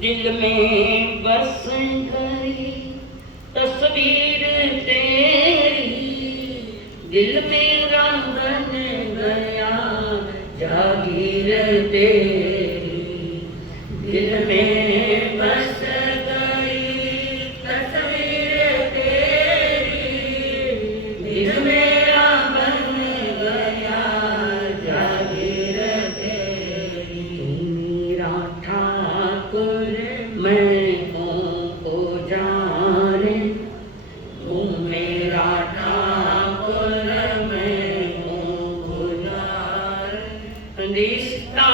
दिल में बस गई तस्वीर तेरी, दिल मेरा बन गया जागीर तेरी, दिल में बस गई तस्वीर तेरी, दिल मेरा बन गया जागीर तेरी। तू मेरा ठाकुर मैं हूँ पुजारी, तू मेरा ठाकुर मैं हूँ पुजारी। रिश्ता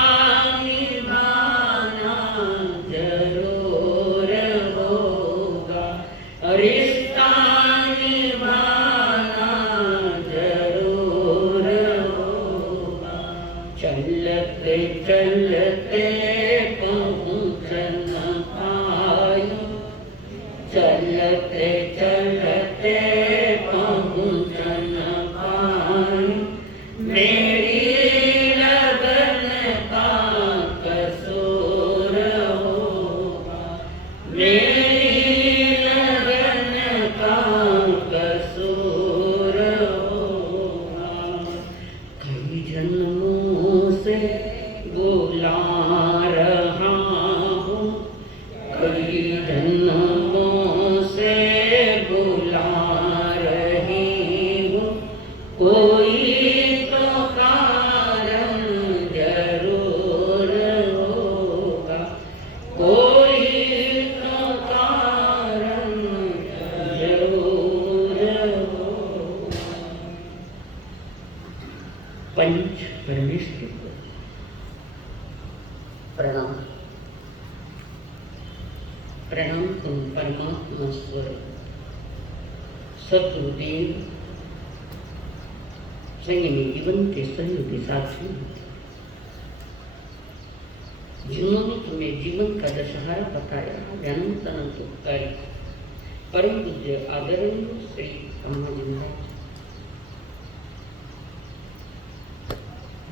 निभाना जरूर होगा, रिश्ता निभाना जरूर होगा। चलते चलते पहुँच न पायूं, चलते चलते पहुँच न पायूं, मेरी लगन का कसूर होगा, मेरी लगन का कसूर होगा। कई जन्मों से बुला रहा हूँ, कई जन्मों से बुला रही हूँ, कोई तो कारण जरूर होगा, कोई तो कारण जरूर होगा। पंच परमेश्वर को प्रणाम। प्रणाम करूं परमात्मा स्वरूप सतगुरुदेव, संयमी जीवन के सहयोगी साथियों, जिन्होंने तुम्हें जीवन का दशहरा बताया, अनंत अनंत उपकारी परम पूज्य आदरणीय श्री ब्रह्माजी महाराज,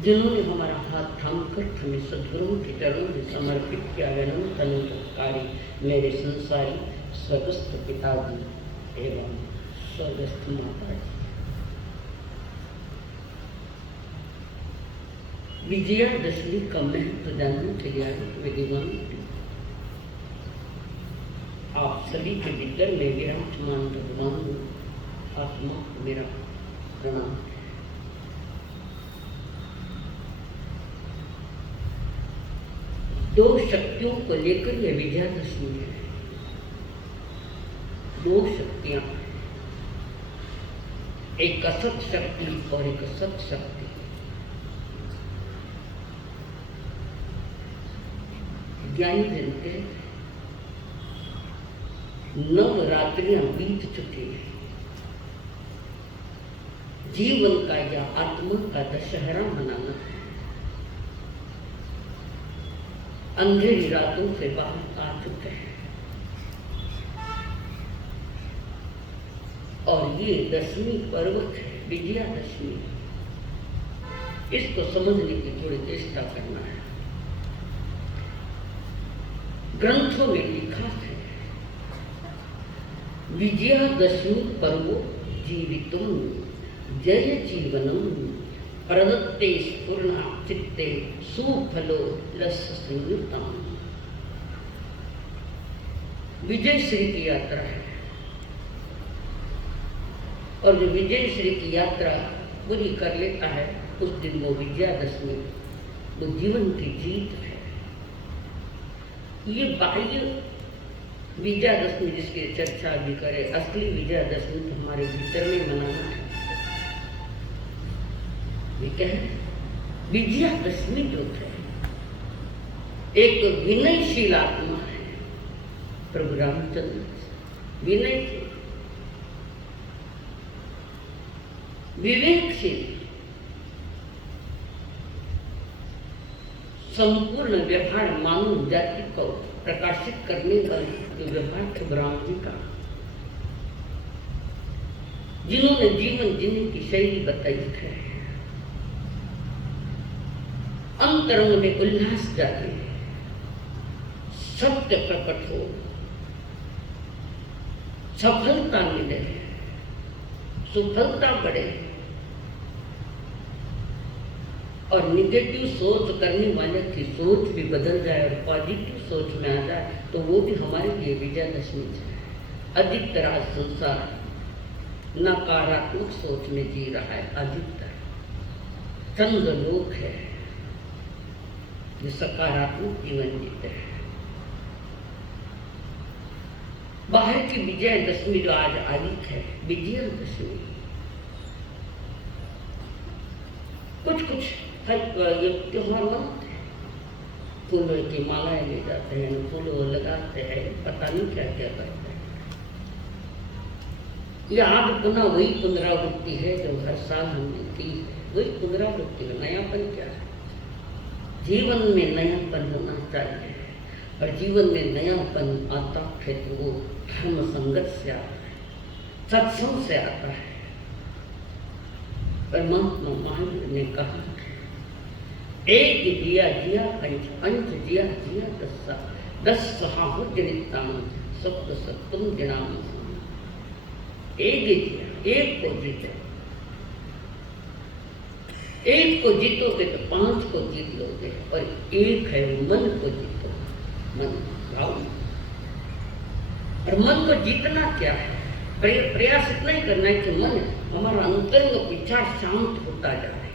जिन्होंने हमारा हाथ थामकर हमें सद्गुरुओं के चरणों में समर्पित किया, अनंत अनंत उपकारी मेरे संसारी स्वर्गस्थ पिताजी एवं स्वर्गस्थ माता जी। विजयादशमी का महत्व जानने के लिए विद्वान आप सभी के भीतर में विराजमान भगवान आत्मा को मेरा प्रणाम। दो शक्तियों को लेकर यह विजयादशमी है। दो शक्तियां, एक असत शक्ति और एक सत शक्ति। ज्ञानी जानते हैं नवरात्रियां बीत चुकी हैं, जीवन का या आत्मा का दशहरा मनाना है। अंधेरी रातों से बाहर आ चुके हैं और ये दशमी पर्वत है, विजयादशमी। इसको समझने की थोड़ी चेष्टा करना है। ग्रंथों में लिखा है विजयादशमी पर्वो जीवितुम जय जीवनम प्रदत्ते स्फुरना चित्ते सुफलो लस संयुक्तम। विजय श्री की यात्रा है और जो विजय श्री की यात्रा पूरी कर लेता है उस दिन वो विजयादशमी, वो जीवन की जीत है। ये बाह्य विजयादशमी जिसकी चर्चा भी करे, असली विजयादशमी तो हमारे भीतर में मनाना है। ये क्या है? विजयादशमी जो है एक विनयशील आत्मा है। प्रभु रामचंद्र विनय थे, विवेकशील, संपूर्ण व्यवहार मानव जाति को प्रकाशित करने वाली जो व्यवहार थे राम जी का, जिन्होंने जीवन जीने की शैली बताई है। अंतरंग में उल्लास जाते, सत्य प्रकट हो, सफलता मिले, सुफलता बढ़े, और निगेटिव सोच करने वाले की सोच भी बदल जाए और पॉजिटिव सोच में आ जाए तो वो भी हमारे लिए विजयदशमी है। अधिकतर आज संसार नकारात्मक सोच में जी रहा है। अधिकतर चंद लोग हैं जो सकारात्मक जीवन जीते हैं। बाहर की विजयदशमी जो आज आदित है, विजयदशमी कुछ ये त्योहार मनाते हैं, फूलों की मालाएं ले जाते हैं, फूलों लगाते हैं, पता नहीं क्या क्या करते हैं। ये आज पुनः वही पुनरावृत्ति है जो हर साल हमने की है। वही पुनरावृत्ति में नयापन क्या है? जीवन में नयापन होना चाहिए, और जीवन में नयापन आता है तो वो धर्म संगत से आता है, सत्संग से आता है। परमात्मा महावीर ने कहा, एक दिया जिया पंच, पंच जिया जिया दस्सा, 10 सहाहुर जनितान सप्त सप्तम जनाम। एक ही जिया, एक को जीतो, एक को जीतोगे तो 5 को जीत लोगे, और एक है मन को जीतो, मन भाव। और मन को जीतना क्या है? प्रयास इतना ही करना है कि मन हमारा अंतरंग विचार शांत होता जाए,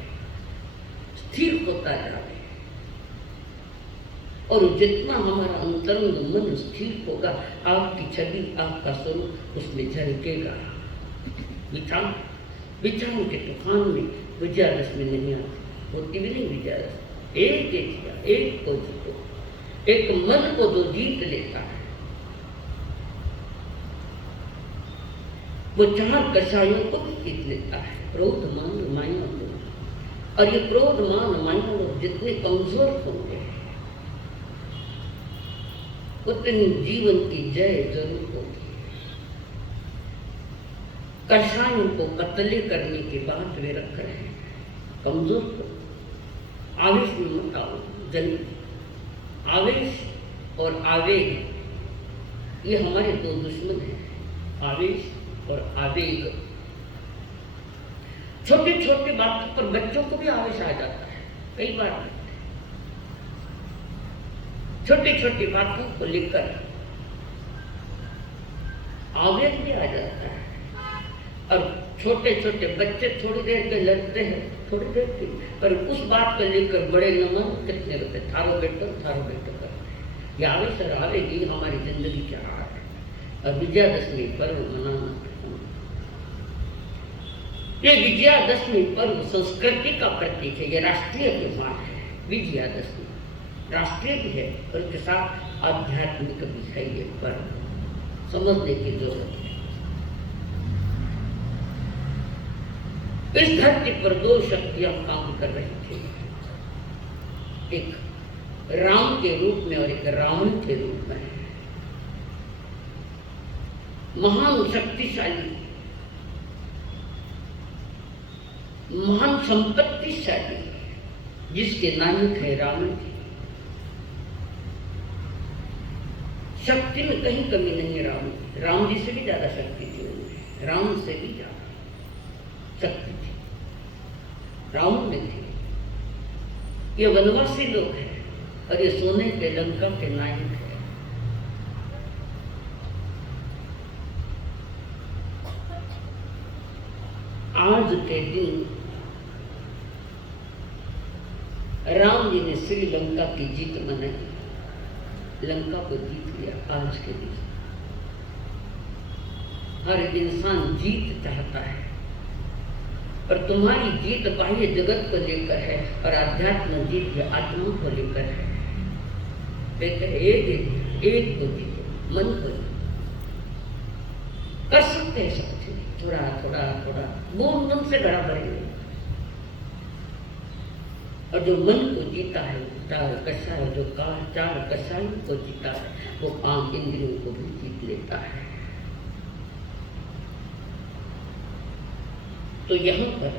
स्थिर होता जाए, और जितना हमारा अंतरंग मन स्थिर होगा, आपकी छवि, आपका स्वरूप उसमें झलकेगा। विचारों के तूफान में विजयदशमी नहीं आती, होती भी नहीं विजयदशमी। एक जिया, एक को जीतो, एक मन को जो जीत लेता है वो 4 कषायों को भी जीत लेता है, क्रोध मान माया लोभ। और ये क्रोध मान माया लोभ जितने कमजोर होंगे उतनी जीवन की जय जरूर होगी। कषायों को कत्ले करने की बात वे रख रहे हैं। कमजोर हो, आवेश में मत आओ, जल्दी। आवेश और आवेग ये हमारे 2 दुश्मन हैं, आवेश और आवेग। छोटी छोटी बातों पर बच्चों को भी आवेश आ जाता है, कई बार छोटी छोटी बातों को लेकर आवेग भी आ जाता है। और छोटे छोटे बच्चे थोड़ी देर के लड़ते हैं, थोड़ी देर की, पर उस बात को लेकर बड़े नमन कितने रुपए थारो बेटो करते हैं। ये आवेश और आवेग ही हमारी जिंदगी का हाल है। और विजयादशमी पर्व मनाना, ये विजयादशमी पर्व संस्कृति का प्रतीक है, ये राष्ट्रीय त्योहार है। विजयादशमी राष्ट्रीय भी है और उसके साथ आध्यात्मिक भी है। ये पर्व समझने की जरूरत है। इस धरती पर 2 शक्तियां काम कर रही थी, एक राम के रूप में और एक रावण के रूप में। महान शक्तिशाली, महान संपत्तिशाली, जिसके नायक है रावण जी। शक्ति में कहीं कमी नहीं है रावण। राम जी से भी ज्यादा शक्ति थी उनमें, रावण से भी ज्यादा शक्ति थी रावण में थी। ये वनवासी लोग हैं और ये सोने के लंका के नायक है। आज के दिन राम जी ने श्रीलंका की जीत मनाई, लंका को जीत लिया। आज के दिन हर इंसान जीत चाहता है, पर तुम्हारी जीत बाह्य जगत को लेकर है और आध्यात्म जीत आत्मा को लेकर है। एक को जीतो, मन को कर सकते हैं सब चीज, थोड़ा थोड़ा थोड़ा बूंद बूंद से घड़ा भरेंगे। और जो मन को जीता है, 4 कषाय, जो 4 कषायों को जीता है, वो 5 इंद्रियों को भी जीत लेता है। तो यहाँ पर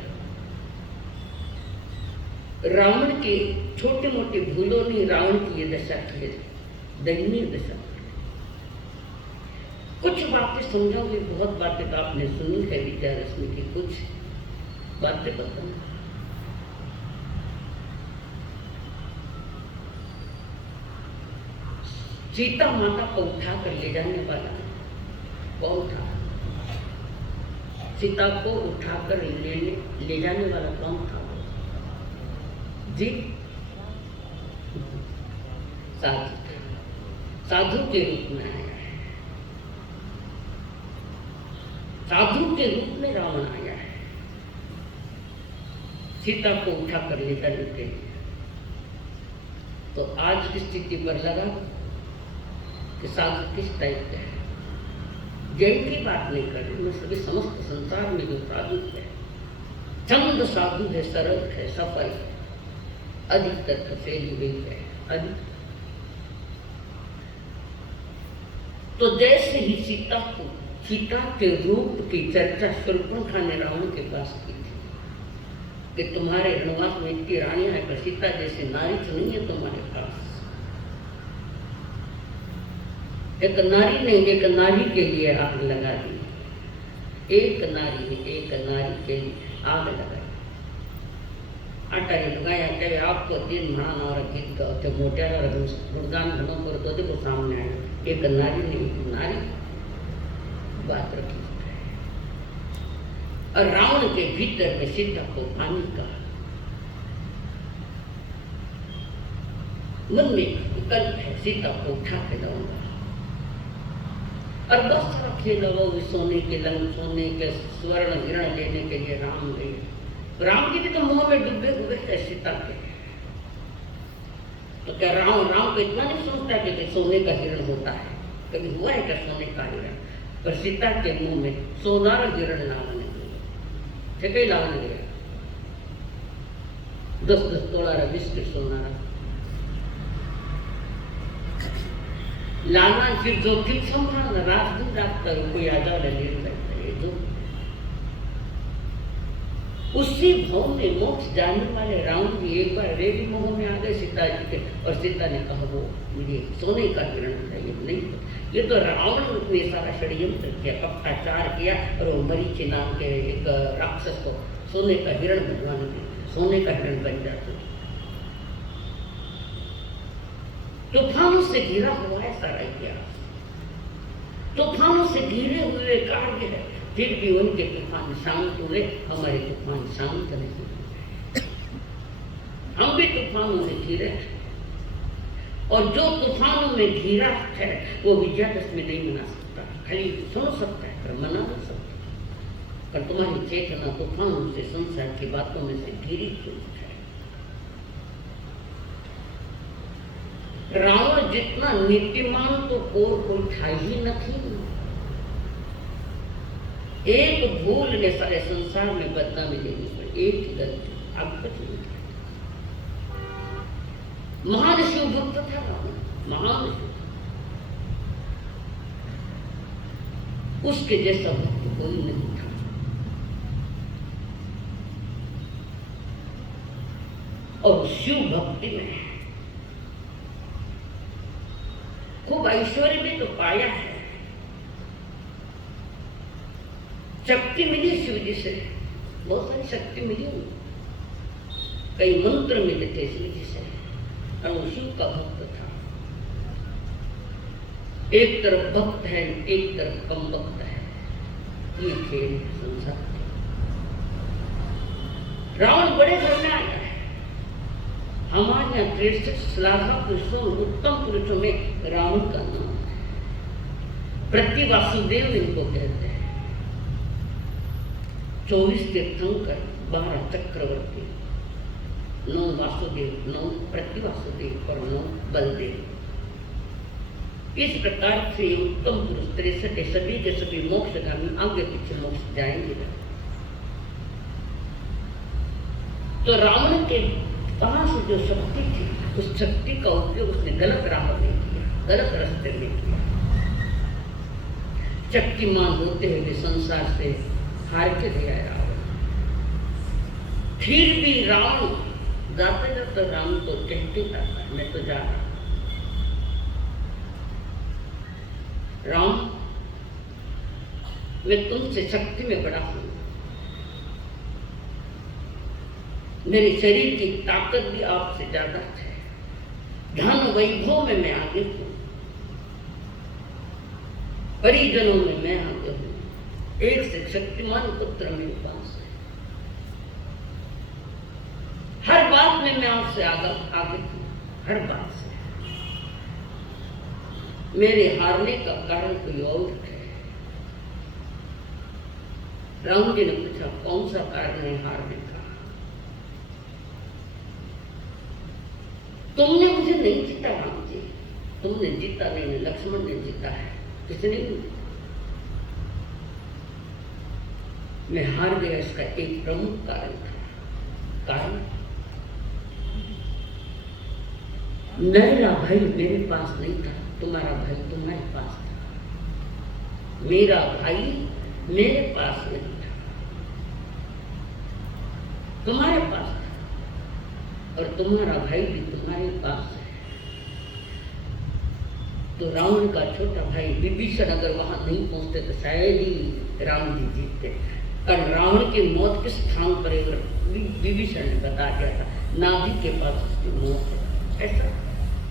रावण के छोटे मोटे भूलों ने रावण की ये दशा की। दयनीय दशा। कुछ बातें समझोगे, बहुत बातें तो आपने सुनी है विद्या रश्मि की, कुछ बातें बताना। सीता माता को उठा कर ले जाने वाला कौन था? सीता को उठाकर ले जाने वाला कौन था? जी, साधु। साधु के रूप में आया है, साधु के रूप में रावण आया है सीता को उठाकर ले जाने के लिए। तो आज की स्थिति पर लगा कि साधु किस टाइप के है। जैन की बात नहीं कर रही मैं, सभी समस्त संसार में जो साधु है, चंद साधु है, सरल है, सफल है, अधिकतर फैली हुई है, अधिक। तो जैसे ही सीता के रूप की चर्चा शूर्पणखा ने रावण के पास की थी कि तुम्हारे वनवास में इतनी रानियां हैं, पर सीता जैसी नारी तो नहीं है तुम्हारे पास। एक नारी ने एक नारी के लिए आग लगा दी, एक नारी के लिए आग लगाई। आटाने लगाया कि आपको दिन मना और गीत गाते मोटियारा गुणगान घनों पर तो देखो सामने आया। एक नारी ने एक नारी बात रखी और रावण के भीतर में सीता को पानी का मन में विकल्प है, सीता को उठा के लाऊंगा। और बहुत सारा खेल वो सोने के लंग, सोने के स्वर्ण हिरण लेने के लिए राम गए। राम जी भी तो मोह में डूबे हुए थे सीता के। तो क्या राम को इतना नहीं सोचता कि सोने का हिरण होता है? कभी हुआ है क्या सोने का हिरण? पर सीता के मुंह में सोनार हिरण लाने गया, ठेके लाने गया, 10-10 तोला बिस्किट सोनारा लाना। फिर जो दिल संभालना रात दिन रात तक कोई आजा ले लगता है जो उसी भाव में मोक्ष जाने वाले रावण जी एक बार रेडी मोह में आ गए सीता जी के। और सीता ने कहा वो मुझे सोने का हिरण चाहिए। नहीं, ये तो रावण ने सारा षड्यंत्र किया, कपटाचार किया और वो मरीचि नाम के एक राक्षस को सोने का हिरण बनवाने के, सोने का हिरण बन जाता। तूफानों से घिरा हुआ है सारा इतिहास, तूफानों से घिरे हुए कार्य है, फिर भी उनके तूफान शांत हुए, हमारे तूफान शांत नहीं हुए। हम भी तूफानों में घिरे और जो तूफानों में घिरा है वो विजयादशमी नहीं मना सकता, खाली सुन सकता है पर मना नहीं सकता। पर तुम्हारी चेतना तूफानों से, संसार की बातों में से घिरी हुई है। रावण जितना नीतिमान तो कोई था ही नहीं। एक भूल ने सारे संसार में बदनामी देनी पड़ी, एक गलती, अब कुछ नहीं। महान शिव भक्त था रावण, महान शिव, उसके जैसा भक्त कोई नहीं था। और शिव भक्ति में खूब ऐश्वर्य भी तो पाया है, शक्ति मिली शिव जी से, बहुत सारी शक्ति मिली, कई मंत्र मिले थे शिव जी से। और वो शिव का भक्त था। एक तरफ भक्त है, एक तरफ कम भक्त है, ये खेल संसार। रावण बड़े घर में आया है। हमारे यहाँ 63 लाख पुरुषों, उत्तम पुरुषों में रावण का नाम है। प्रतिवासुदेव इनको कहते हैं। 24 तीर्थंकर, 12 चक्रवर्ती, 9 वासुदेव, 9 प्रतिवासुदेव और 9 बलदेव। इस प्रकार से उत्तम पुरुष 63 सभी के सभी मोक्षगामी, आगे पीछे मोक्ष जाएंगे। तो रावण के पास जो शक्ति थी, उस शक्ति का उपयोग उसने गलत राह में किया, गलत रास्ते में किया। शक्तिमान होते हुए भी संसार से हार के दिया रावण। फिर भी रावण जाते जाते राम को कहते जाता है, मैं तो जा रहा। राम, मैं तुमसे शक्ति में बड़ा हूं, मेरे शरीर की ताकत भी आपसे ज्यादा है, धन वैभव में मैं आगे हूं, परिजनों में मैं आगे हूं, एक से शक्तिमान पुत्र मेरे पास है, हर बात में मैं आपसे आगे हूं, हर बात से। मेरे हारने का कारण कोई और है। राम जी ने पूछा, कौन सा कारण है हारने का? तुमने मुझे नहीं जीता राम जी, तुमने जीता नहीं, लक्ष्मण ने जीता है, किसने नहीं जीता? मैं हार गया, इसका एक प्रमुख कारण था। कारण मेरा भाई मेरे पास नहीं था, तुम्हारा भाई तुम्हारे पास था। मेरा भाई मेरे पास नहीं था, तुम्हारे पास था, और तुम्हारा भाई भी तुम्हारे पास है। तो रावण का छोटा भाई विभीषण अगर वहां नहीं पहुंचते तो शायद ही राम जी जीतते। और रावण की मौत किस स्थान पर है, विभीषण ने बता दिया था, नाभि के पास उसकी मौत है, ऐसा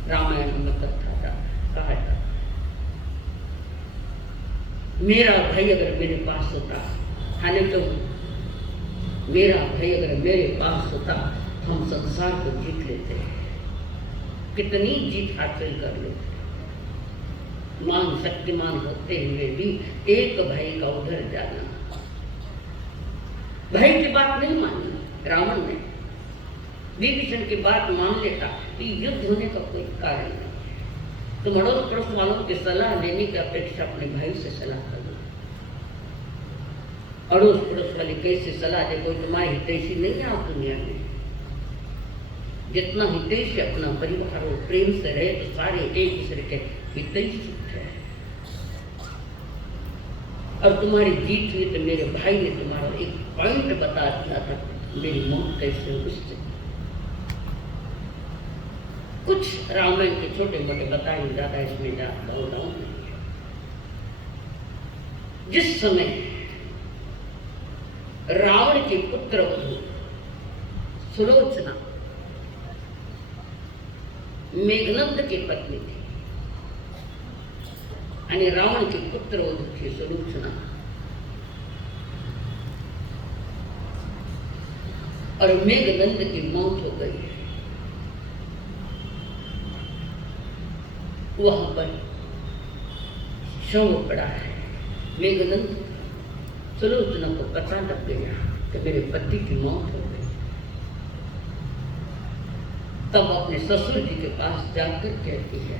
रामायण में कथा था, कहा था। मेरा भाई अगर मेरे पास होता, हाने तो मेरा भाई अगर मेरे पास होता, हम संसार को जीत लेते, कितनी जीत हासिल कर लेते। मान शक्तिमान होते हुए भी एक भाई का उधर जाना, भाई की बात नहीं मानी रावण ने, विभीषण की बात मान लेता कि युद्ध होने का कोई कारण नहीं। तुम अड़ोस पड़ोस वालों की सलाह लेने की अपेक्षा अपने भाई से सलाह करो। अड़ोस पड़ोस वाली कैसी सलाह दे, कोई तुम्हारी हितैषी नहीं है आप दुनिया में। जितना हितैषी अपना परिवार हो, प्रेम से रहे तो सारे एक दूसरे के हितैषी है। और तुम्हारी जीत हुई तो मेरे भाई ने तुम्हारा एक पॉइंट बता दिया था, मेरी मौत कैसे उससे। कुछ रामायण के छोटे मोटे बताए, ज्यादा इसमें बोल रहा हूं। जिस समय रावण के पुत्र वधू सुलोचना मेघनंद की पत्नी थी, यानी रावण के पुत्र वधू थी सुलोचना, और मेघनंद की मौत हो गई। वहां पर शव पड़ा है। मेघनंद, सुलोचना को पता लग गया कि मेरे पति की मौत हो गई। तब अपने ससुर जी के पास जाकर कहती है,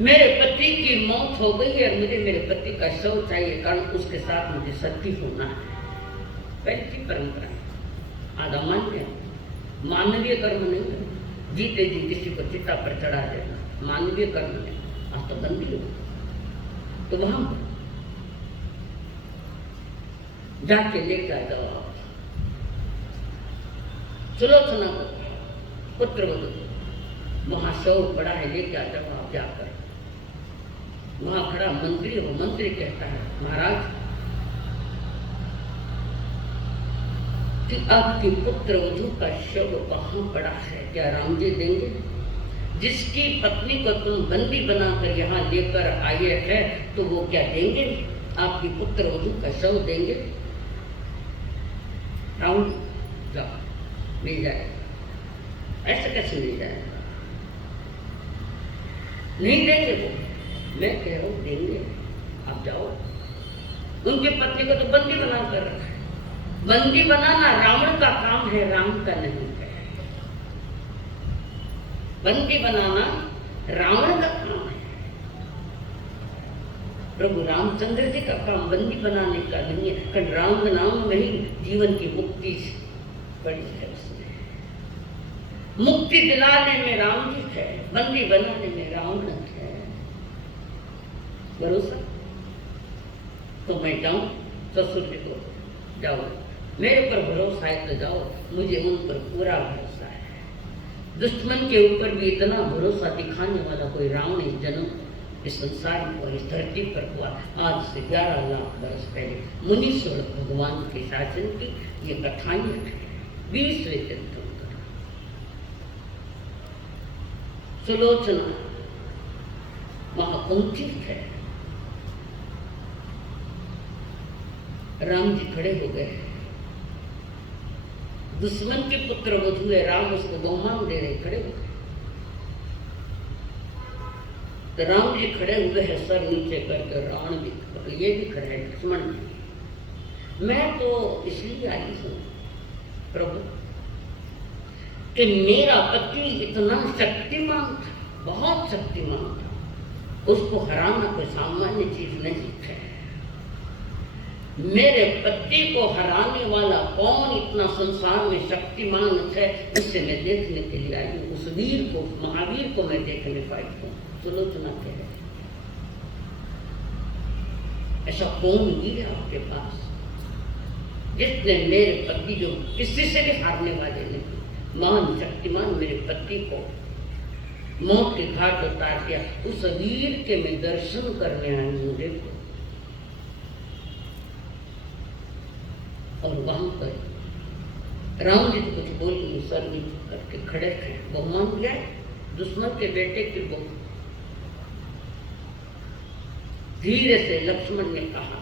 मेरे पति की मौत हो गई है, मुझे मेरे पति का शव चाहिए, कारण उसके साथ मुझे सती होना है। पहली की परंपरा आधा मान्य, मानवीय कर्म नहीं है। जीते जी किसी को चिता पर चढ़ा देना मानवीय कर्म नहीं। आज तो बंदी हो, तो वहां जाके लेकर आ जाओ आप सुलोचना को, पुत्र वधू, वहां शव पड़ा है, लेके आ जाओ आप जाकर। वहां खड़ा मंत्री हो, मंत्री कहता है, महाराज कि आपके पुत्र वधू का शव कहाँ पड़ा है, क्या राम जी देंगे? जिसकी पत्नी को तुम बंदी बनाकर यहाँ लेकर आए हैं, तो वो क्या देंगे? आपकी पुत्र वधू का शव देंगे? राम जाओ, मिल जाएगा। ऐसे कैसे मिल जाएगा? नहीं देंगे वो, मैं कह रहा हूँ देंगे, आप जाओ। उनकी पत्नी को तो बंदी बना कर रखा है। बंदी बनाना रावण का काम है, राम का नहीं है। बंदी बनाना रावण का काम है, प्रभु रामचंद्र जी का काम बंदी बनाने का नहीं है। कारण राम नाम में ही जीवन की मुक्ति बड़ी है। उसमें मुक्ति दिलाने में राम जी है, बंदी बनाने में रावण है। भरोसा तो मैं जाऊं ससुर जी को, जाओ, मेरे पर भरोसा है तो जाओ, मुझे उन पर पूरा भरोसा है। दुश्मन के ऊपर भी इतना भरोसा दिखाने वाला कोई रावण इस जन्म इस संसार पर इस धरती पर हुआ। आज से 11 लाख वर्ष पहले मुनीश्वर भगवान के शासन की ये कथाएं हैं। 20वें तीर्थंकर सुलोचना महाकुंठित है। राम जी खड़े हो गए। दुश्मन के पुत्र वधु है, राम उसको बहुमान दे रहे, खड़े हो गए। तो राम जी खड़े हुए हैं सर नीचे करके, रावण भी ये भी खड़े हैं, लक्ष्मण जी। मैं तो इसलिए आई हूं प्रभु कि मेरा पति इतना शक्तिमान था, बहुत शक्तिमान था, उसको हराना कोई सामान्य चीज नहीं है। मेरे पति को हराने वाला कौन इतना संसार में शक्तिमान है, उससे मैं देखने के लिए आई हूँ। उस वीर को, उस महावीर को मैं देखने पाई हूँ। सुलोचना कह रहे, ऐसा कौन वीर है आपके पास जिसने मेरे पति, जो किसी से भी हारने वाले नहीं, महान शक्तिमान मेरे पति को मौत के घाट उतार दिया। उस वीर के मैं दर्शन करने आई हूँ। देखो, और वहां पर राम जी तो कुछ बोल नहीं, सर नीचे करके खड़े थे। बहुमान दिया दुश्मन के बेटे की बहू। धीरे से लक्ष्मण ने कहा,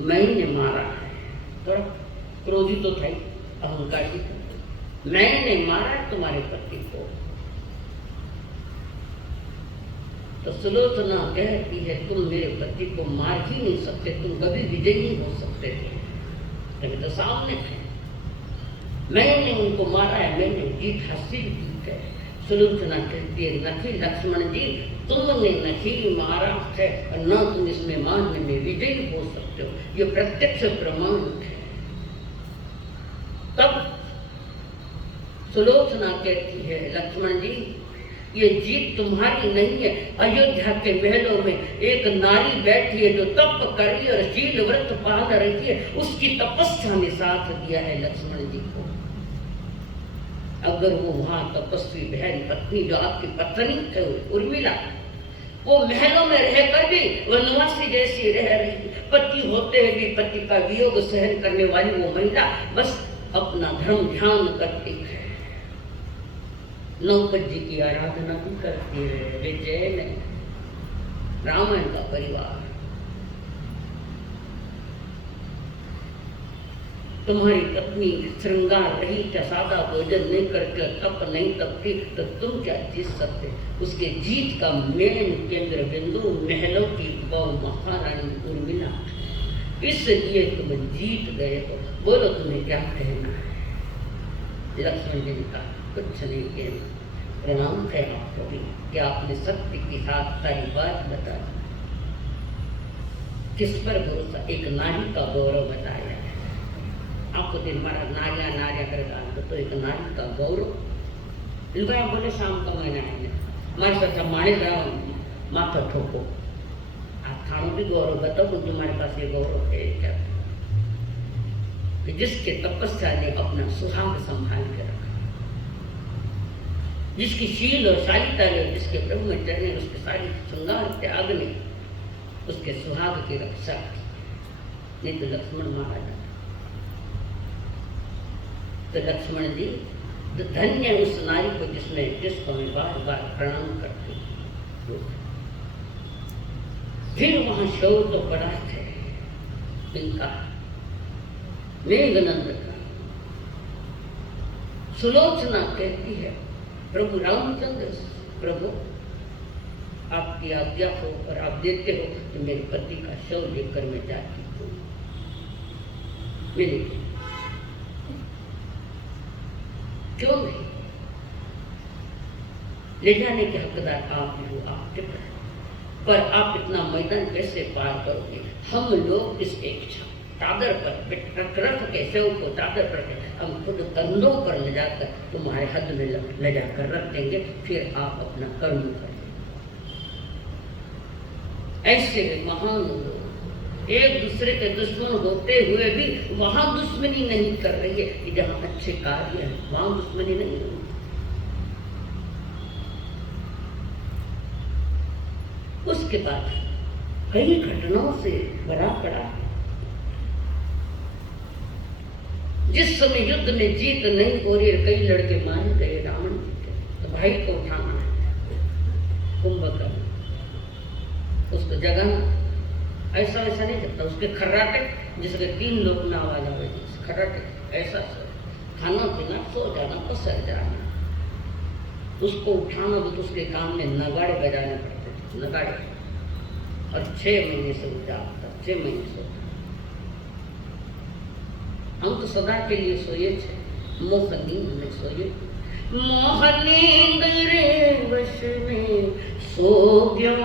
मैंने मारा है। थोड़ा क्रोधी तो था, अहंकारी था। मैंने मारा तुम्हारे पति को। तो सुलोचना कहती है, तुम मेरे पति को मार ही नहीं सकते, तुम कभी विजयी नहीं हो सकते थे। तो सामने थे, मैंने उनको मारा है, मैंने जीत हासिल की है। सुलोचना कहती है, नहीं लक्ष्मण जी, तुमने नहीं मारा है और न तुम इसमें मानने में विजयी हो सकते हो, ये प्रत्यक्ष प्रमाण है। तब सुलोचना कहती है, लक्ष्मण जी, ये जीत तुम्हारी नहीं है। अयोध्या के महलों में एक नारी बैठी है जो तप कर रही है और शील व्रत पाल रही है, उसकी तपस्या ने साथ दिया है लक्ष्मण जी को। अगर वो वहां तपस्वी बहन पत्नी जो आपकी पत्नी है उर्मिला, वो महलों में रहकर भी वनवासी जैसी रह रही, पति होते हुए भी पति का वियोग सहन करने वाली वो महिला बस अपना धर्म ध्यान करती है, नौपत जी की आराधना भी करती है। वे जैन है, रामायण का परिवार। तुम्हारी पत्नी श्रृंगार रही, सादा भोजन नहीं करके तप नहीं तपती, तो तुम क्या जीत सकते। उसके जीत का मेन केंद्र बिंदु महलों की बहु महारानी उर्मिला, इसलिए तुम जीत गए हो। बोलो तुम्हें क्या कहना है। लक्ष्मण जी ने कहा, कुछ नहीं कहना, प्रणाम है आपको भी कि आपने सत्य के साथ सारी बात बता दी। किस पर भरोसा, एक नारी का गौरव बताया है। आपको दिन मारा नारिया नारिया कर, तो एक नारी का गौरव। इनका बोले शाम का महीना है, मारे सच्चा माने माथा ठोको, आप खानों भी गौरव बताओ, तुम्हारे पास ये गौरव है क्या। जिसके तपस्या ने अपना सुहाग संभाल के रखा, जिसकी शील और शालिता ने, जिसके ब्रह्मचर्य ने, उसके सारी श्रृंगार त्याग ने उसके सुहाग की रक्षा की, नहीं तो लक्ष्मण मारा जाता। तो लक्ष्मण जी, तो धन्य उस नारी को जिसको मैं बार बार प्रणाम करती हूँ। फिर वहां शोर तो बड़ा थे इनका, मेघनंद का। सुलोचना कहती है, प्रभु रामचंद्र, प्रभु आपकी आज्ञा हो और आप देते हो तो मेरे पति का शव लेकर मैं जाती हूँ। मिलेगी क्यों नहीं, ले जाने के हकदार आप ही हो, आपके पर आप इतना मैदान कैसे पार करोगे। हम लोग इस इच्छा चादर पर रख के, सेव को चादर पर हम खुद कंधों पर ले जाकर तुम्हारे हद में ले जाकर रख देंगे, फिर आप अपना कर्म करें। ऐसे महान लोग एक दूसरे के दुश्मन होते हुए भी वहां दुश्मनी नहीं कर रही है कि जहां अच्छे कार्य है वहां दुश्मनी नहीं होगी। उसके बाद कई घटनाओं से भरा पड़ा। जिस समय युद्ध में जीत नहीं हो रही, कई लड़के मारे गए रावण जी के, तो भाई को उठाना है, कुंभकर्ण उसको जगाना, ऐसा वैसा नहीं करता, उसके खर्राटे जिसके 3 लोग में आवाज आवे, खर्राटे ऐसा खाना पीना, सो जाना, पसर जाना, उसको उठाना तो उसके काम में नगाड़े बजाने पड़ते थे, नगाड़े। और 6 महीने से वो जागता, 6 महीने से। हम तो सदा के लिए सोए थे, मोह नींद में सोए, मोह नींद रे वश में सो गयो,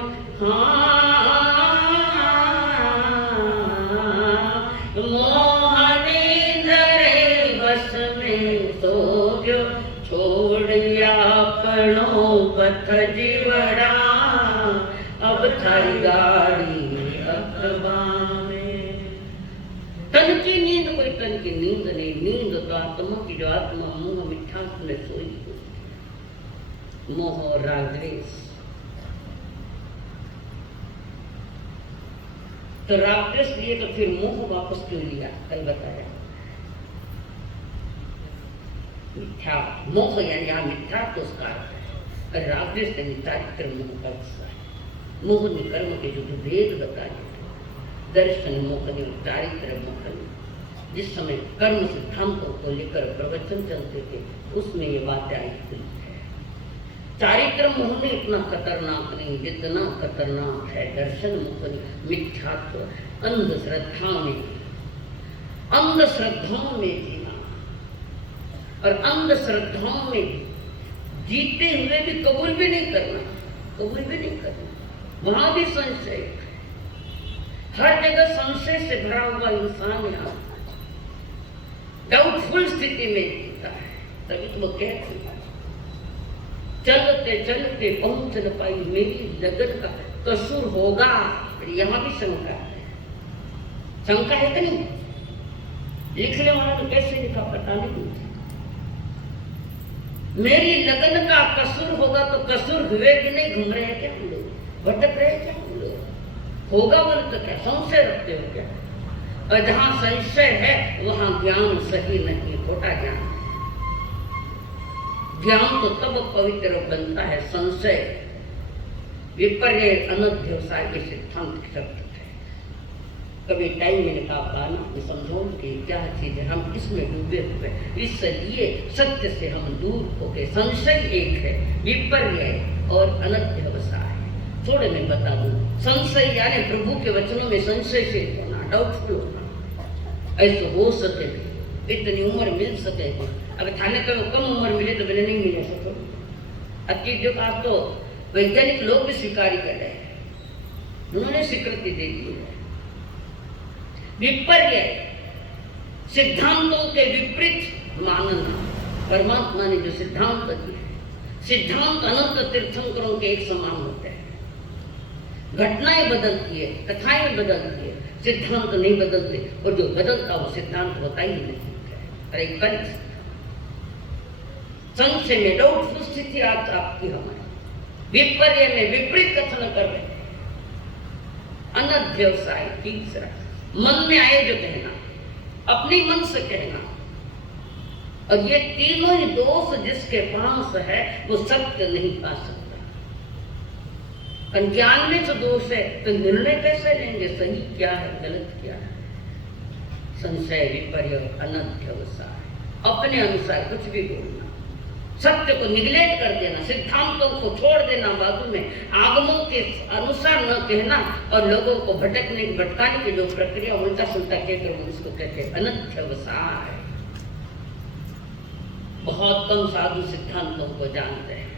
मोह नींद रे वश में सो गयो, छोड़िया पड़ो पथ जीवरा, अब थारी गाड़ी अखबा में। तन की नींद कोई तन की नींद नहीं, नींद तो आत्मा की, जो आत्मा मुंह मिठास में सोई, मोह और रागद्वेष। तो रागद्वेष लिए तो फिर मोह वापस क्यों लिया, कल बताया। मिथ्या मोह यानी यहाँ मिथ्या तो उसका अर्थ है, रागद्वेष से चारित्र मोह का हिस्सा है। मोह कर्म के जो भेद बताए, दर्शन मोहनी और चारित्र मोहनी। जिस समय कर्म सिद्धांतों को लेकर प्रवचन चलते थे, उसमें ये बातें आई हुई है। चारित्र मोहनी इतना खतरनाक नहीं जितना खतरनाक है दर्शन मोहनी, मिथ्यात्व, अंधश्रद्धा में, अंधश्रद्धाओं में जीना। और अंधश्रद्धाओं में जीते हुए भी कबूल भी नहीं करना, कबूल भी नहीं करना, वहां भी संशय। हर जगह संशय से भरा हुआ इंसान यहाँ डाउटफुल स्थिति में जीता है। तभी तो वो कहते चलते चलते पहुंच न पाई, मेरी लगन का कसूर होगा। यहाँ भी शंका है, शंका है कि नहीं? लिखने वाला तो कैसे लिखा पता नहीं, मेरी लगन का कसूर होगा। तो कसूर हुए कि नहीं, घूम रहे हैं क्या हम लोग, भटक रहे हैं क्या हम लोग? होगा बोले तो क्या संशय रखते हो क्या? और जहां संशय है वहां ज्ञान सही नहीं, खोटा ज्ञान। ज्ञान तो तब पवित्र बनता है, संशय विपर्य अनध्यवसाय के सिद्धांत शब्द है। कभी टाइम मैंने कहा पाना तो समझो कि क्या चीज है, हम इसमें डूबे हुए, इसलिए सत्य से हम दूर हो गए। संशय एक है, विपर्य और अनध्यवसाय। थोड़े मैं बता दूं, संशय यानी प्रभु के वचनों में संशयशील होना, डाउटफुल होना। ऐसे हो सके, इतनी उम्र मिल सके, अगर थाने को कम उम्र मिले तो मैंने नहीं मिले सको। अब जो आज तो वैज्ञानिक लोग भी स्वीकार कर रहे हैं, उन्होंने स्वीकृति दे दी है। विपर्य सिद्धांतों के विपरीत मानना, परमात्मा ने जो सिद्धांत दिए, सिद्धांत अनंत तीर्थंकरों के एक समान होते हैं। घटनाएं बदलती है, कथाएं बदलती है, सिद्धांत नहीं बदलते। और जो बदलता वो सिद्धांत होता ही नहीं। अरे कल संशय में डाउटफुल स्थिति आपकी हमारी, विपर्य में विपरीत कथन कर रहे, अनध्यवसाय तीसरा, मन में आए जो कहना, अपने मन से कहना। और ये तीनों ही दोष जिसके पास है वो सत्य नहीं पा सकता। ज्ञान में जो दोष है तो निर्णय कैसे लेंगे, सही क्या है गलत क्या है? संशय, विपर्य, अनध्यवसाय, अपने अनुसार कुछ भी बोलना, सत्य को निगलेक्ट कर देना, सिद्धांतों को छोड़ देना, बाजू में आगमों के अनुसार न कहना, और लोगों को भटकाने की जो प्रक्रिया उल्टा सुल्टा कहकर उसको कहते हैं अनध्यवसाय। बहुत कम साधु सिद्धांतों को जानते हैं,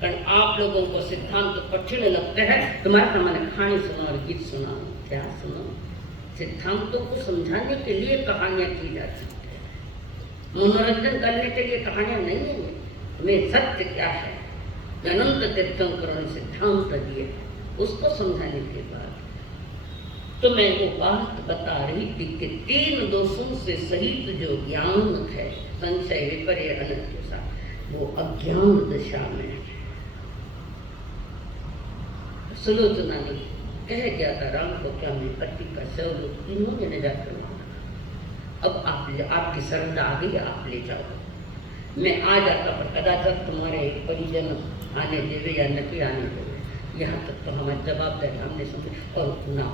कारण आप लोगों को सिद्धांत कठिन लगते हैं। तुम्हारे सामने कहानी सुना और गीत सुना, क्या सुना? सिद्धांतों को समझाने के लिए कहानियां की जाती है, मनोरंजन करने के लिए कहानियां नहीं है। में सत्य क्या है, अनंत तीर्थंकरों ने सिद्धांत दिए, उसको समझाने के बाद तो मैं वो बात बता रही थी कि 3 दोषों से सहित जो ज्ञान है, संशय, विपर्य, अनध्यवसाय, वो अज्ञान दशा में है। सुलोचना ने कह गया था राम को क्या मैं पति का शव इन्होंने न जाकर मांगा। अब आपकी श्रद्धा आ गई, आप ले जाओ। मैं आ जाता पर कदाचित तुम्हारे परिजन आने देवे या नहीं आने देवे, यहाँ तक तो हमारे जवाबदारी हमने समझी। और सुना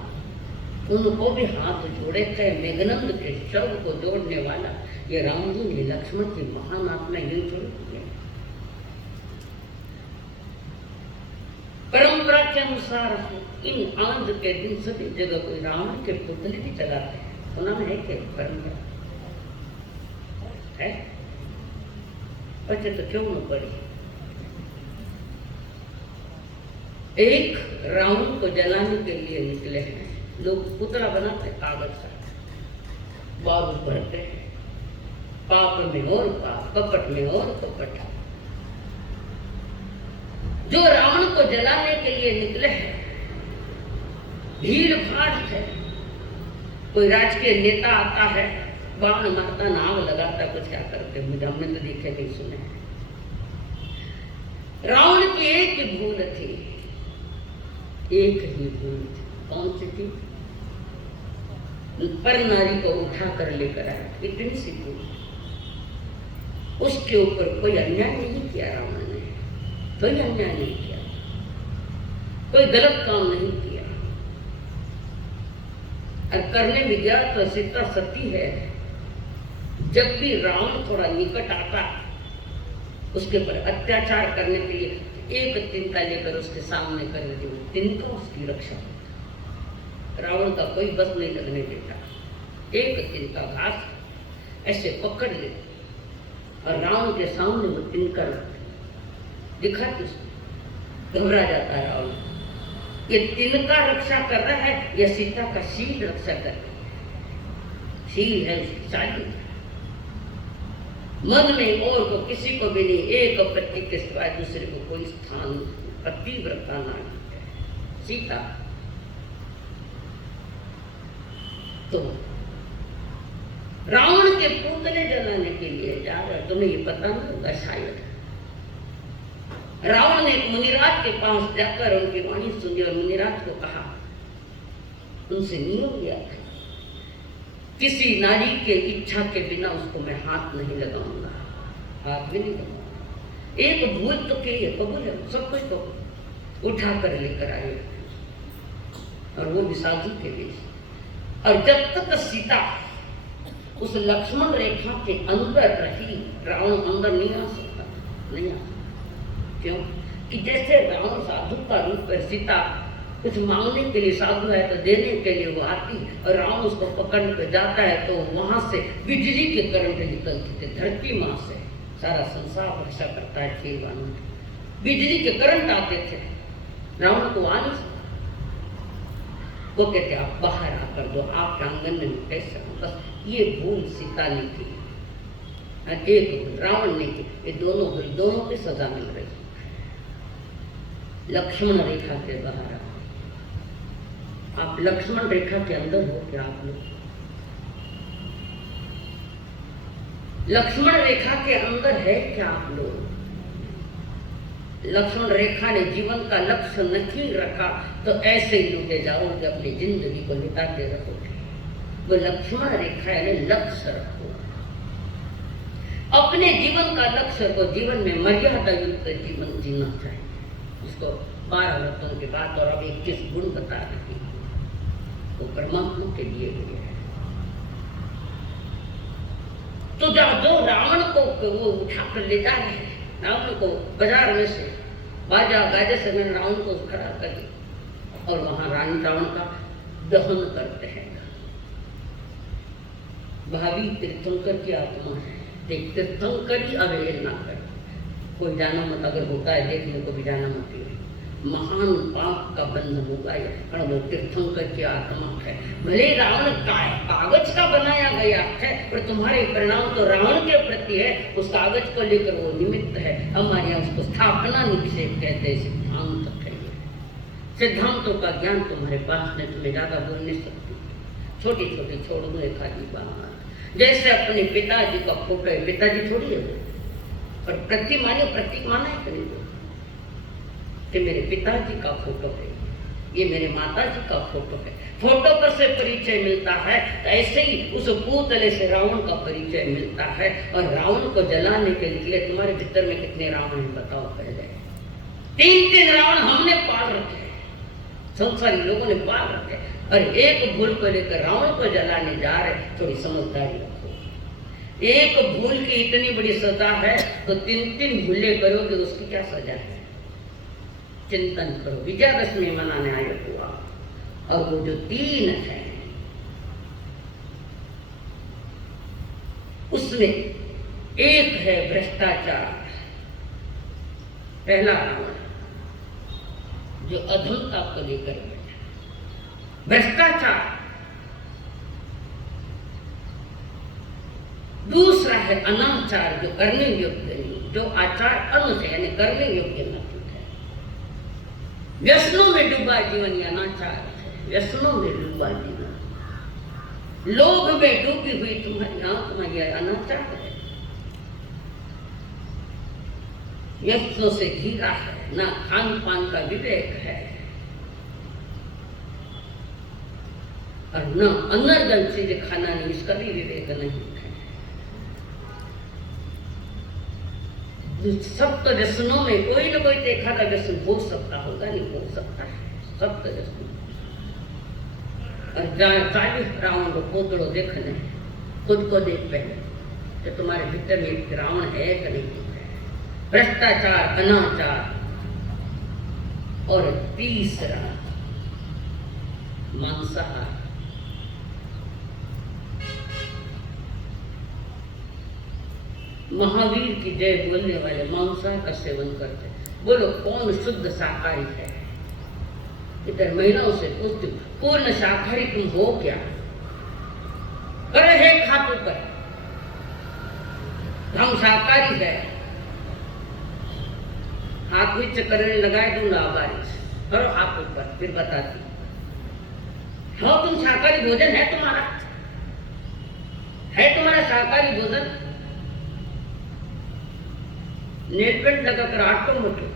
उनको भी हाथ जोड़े थे, मेघनंद के शव को जोड़ने वाला ये राम जी ने लक्ष्मण की महान आत्मा यूं छोड़ी। परंपरा के अनुसार इन आज के दिन सभी जगह कोई रावण के पुतले भी चलाते हैं। सुना है कि परंपरा है, बच्चे तो क्यों न पड़ी। एक रावण को जलाने के लिए निकले हैं लोग, पुतला बनाते कागज का, बाबू भरते हैं, पाप में और पाप, कपट में और कपट। जो रावण को जलाने के लिए निकले हैं, भीड़ भाड़ है, कोई राजकीय नेता आता है, बाण मारता, नाग लगाता, कुछ क्या करते मुझे हमने तो देखे नहीं सुने। रावण की एक ही भूल थी, एक ही भूल थी। कौन सी थी? पर नारी को उठा कर लेकर आया, इतनी सी भूल। उसके ऊपर कोई अन्याय नहीं किया रावण ने, कोई अन्याय नहीं किया, कोई गलत काम नहीं किया। और करने भी गया तो सीता सती है। जब भी रावण थोड़ा निकट आता उसके पर अत्याचार करने के लिए एक तिनका लेकर उसके सामने कर दी, तिनका उसकी रक्षा करता। रावण का कोई बस नहीं लगने देता। एक तिनका घास ऐसे पकड़ ले और रावण के सामने वो तिनका दिखाती, घबरा जाता है रावण। ये तिनका रक्षा कर रहा है या सीता का शील रक्षा कर रहा है? शील है उसकी साली। मन में और को किसी को भी नहीं, एक पति के सिवाय दूसरे को कोई स्थान, पतिव्रता नारी सीता। तो रावण के पुतले जलाने के लिए जा रहा है, तुम्हें ये पता नहीं होगा शायद। रावण ने मुनिराज के पास जाकर उनकी वाणी सुनी और मुनिराज को कहा, उनसे नियम लिया था, किसी नारी के इच्छा के बिना उसको मैं हाथ नहीं लगाऊंगा, हाथ भी नहीं लगाऊंगा। एक भूल तो की है, कबूल है, सब कुछ तो उठा कर लेकर आए और वो भी साधु के बीच। और जब तक सीता उस लक्ष्मण रेखा के अंदर रही, रावण अंदर नहीं आ सकता, नहीं आ सकता। क्यों? कि जैसे रावण साधु का रूप है, सीता कुछ मांगने के लिए साधु है तो देने के लिए वो आती, और रावण उसको पकड़ कर जाता है तो वहां से बिजली के करंट निकलते थे। धरती मां से सारा संसार रक्षा करता है, खीरवान बिजली के करंट आते थे, रावण को आ नहीं सकता। वो कहते आप बाहर आकर दो, आप आंगन में कैसे। बस ये भूल सीता ने की, एक रावण ने की, ये दोनों की सजा मिल रही। लक्ष्मण रेखा के बाहर आप लक्ष्मण रेखा के अंदर हो क्या? आप लोग लक्ष्मण रेखा के अंदर है क्या? आप लोग लक्ष्मण रेखा ने जीवन का लक्ष्य नहीं रखा तो ऐसे ही लुटे जाओगे, अपनी जिंदगी को लुटाते रहोगे। वो लक्ष्मण रेखा है, लक्ष्य रखो अपने जीवन का लक्ष्य को, जीवन में मर्यादा युक्त जीवन जीना चाहिए। उसको 12 रत्नों के बाद और अब 21 गुण बता रही हूँ, वो परमात्मा के लिए हुए हैं। तो जब जो रावण को वो उठा कर ले जा रहे हैं, रावण को बाजार में से बाजा गाजे से मैंने रावण को खड़ा कर दिया और वहां रानी रावण का दहन करते हैं। भावी तीर्थंकर की आत्मा है, देख तीर्थंकर ही अवहेलना कर, कोई जाना मत, अगर होता है देखने को भी जाना मत। महान पाप का बंधन होगा और वो तीर्थंकर की आत्मा है। भले रावण कागज का बनाया गया है पर तुम्हारे परिणाम तो रावण के प्रति है, उस कागज को लेकर वो निमित्त है। हमारे यहाँ उसको स्थापना निक्षेप कहते हैं, सिद्धांत है। सिद्धांतों का ज्ञान तुम्हारे पास नहीं, तुम्हें ज्यादा बोल नहीं सकती। छोटी छोटी छोड़ दो एक आदमी बात, जैसे अपने पिताजी का फोटो है, पिताजी थोड़ी है और प्रतीक माना है कि नहीं कि मेरे पिताजी का फोटो है, ये मेरे माता जी का फोटो है। फोटो पर से परिचय मिलता है, तो ऐसे ही उस पूतले से रावण का परिचय मिलता है। और रावण को जलाने के लिए तुम्हारे भीतर में कितने रावण हैं बताओ पहले? 3 रावण हमने पाल रखे, संसारी लोगों ने पाल रखे, और एक भूल को लेकर रावण को जलाने जा रहे। थोड़ी समझदारी रखो। एक भूल की इतनी बड़ी सजा है, तो 3 भूले करोगे उसकी क्या सजा है? चिंतन करो। विजयादशमी मनाने आए हुआ, और वो जो 3 है उसमें एक है भ्रष्टाचार। पहला रावण जो अधमता को लेकर बैठा, भ्रष्टाचार। दूसरा है अनाचार, जो करने योग्य नहीं, जो आचार अनु से यानी करने योग्य नहीं है। व्यसनों में डूबा जीवन या अनाचार है, व्यसनों में डूबा जीवन। लोभ में डूबी हुई तुम्हारी आत्मा यह अनाचार है। व्यसनों से घिरा है, ना खान पान का विवेक है, और न अनर्गल चीजें खाना नहीं, इसका भी विवेक नहीं है। सब तो व्यसनों में कोई ना कोई देखा था व्यसन हो सकता होगा, नहीं हो सकता है, सब तो व्यसन। और जहाँ 40 रावण को पोतड़ो देखने, खुद को देख पहले तो तुम्हारे भीतर में एक रावण है कि नहीं है। भ्रष्टाचार, अनाचार, और तीसरा मांसाहार। महावीर की जय बोलने वाले मांसाहार का सेवन करते। बोलो कौन शुद्ध शाकाहारी है? इधर महिलाओं से पूछती, पूर्ण शाकाहारी तुम हो क्या? करे है खातों पर, हम शाकाहारी है। हाथ नीचे करने लगाए दूंगा बारिश, करो हाथों पर, फिर बताती हो तुम शाकाहारी भोजन है तुम्हारा? है तुम्हारा शाकाहारी भोजन? नेट पेंट लगाकर आटो मोटो,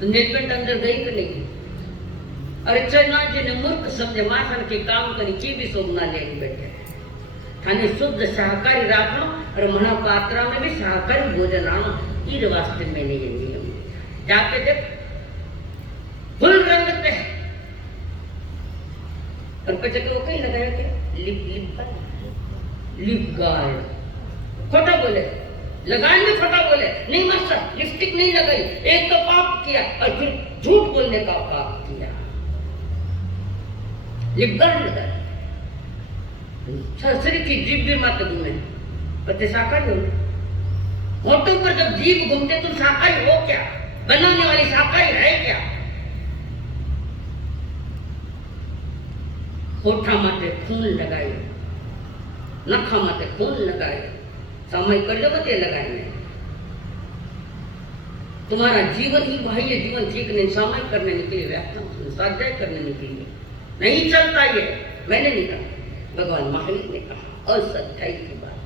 तो नेट पेंट अंदर गई कि नहीं? अरे चरनाथ जी ने मूर्ख समझे मासन के काम करी ची भी शोभना ले बैठे। थाने शुद्ध शाकाहारी राखो, और महापात्रा में भी शाकाहारी भोजन आनो। ईद वास्ते मैंने ये नियम जाके देख, फुल रंग पे और पचे को कहीं लगाया क्या? Lip guard. खोटा बोले, लगान में खोटा बोले, नहीं मास्टर लिपस्टिक नहीं लगाई, एक तो पाप किया और फिर झूठ बोलने का पाप किया। लिप गार्ड लगाया, ससुरी की जीभ भी मत घूमे, पति शाकाहारी हो। होठों पर जब जीभ घूमते तुम शाकाहारी हो क्या? बनाने वाली शाकाहारी है क्या? होठा माटे खून लगाए, नखा माटे खून लगाए, समय कर जो बते लगाए। तुम्हारा जीवन ही बाह्य जीवन ठीक नहीं, सामय करने निकले, व्याख्यान स्वाध्याय करने निकले, नहीं चलता ये। मैंने नहीं कहा, भगवान महावीर ने कहा, और सच्चाई की बात।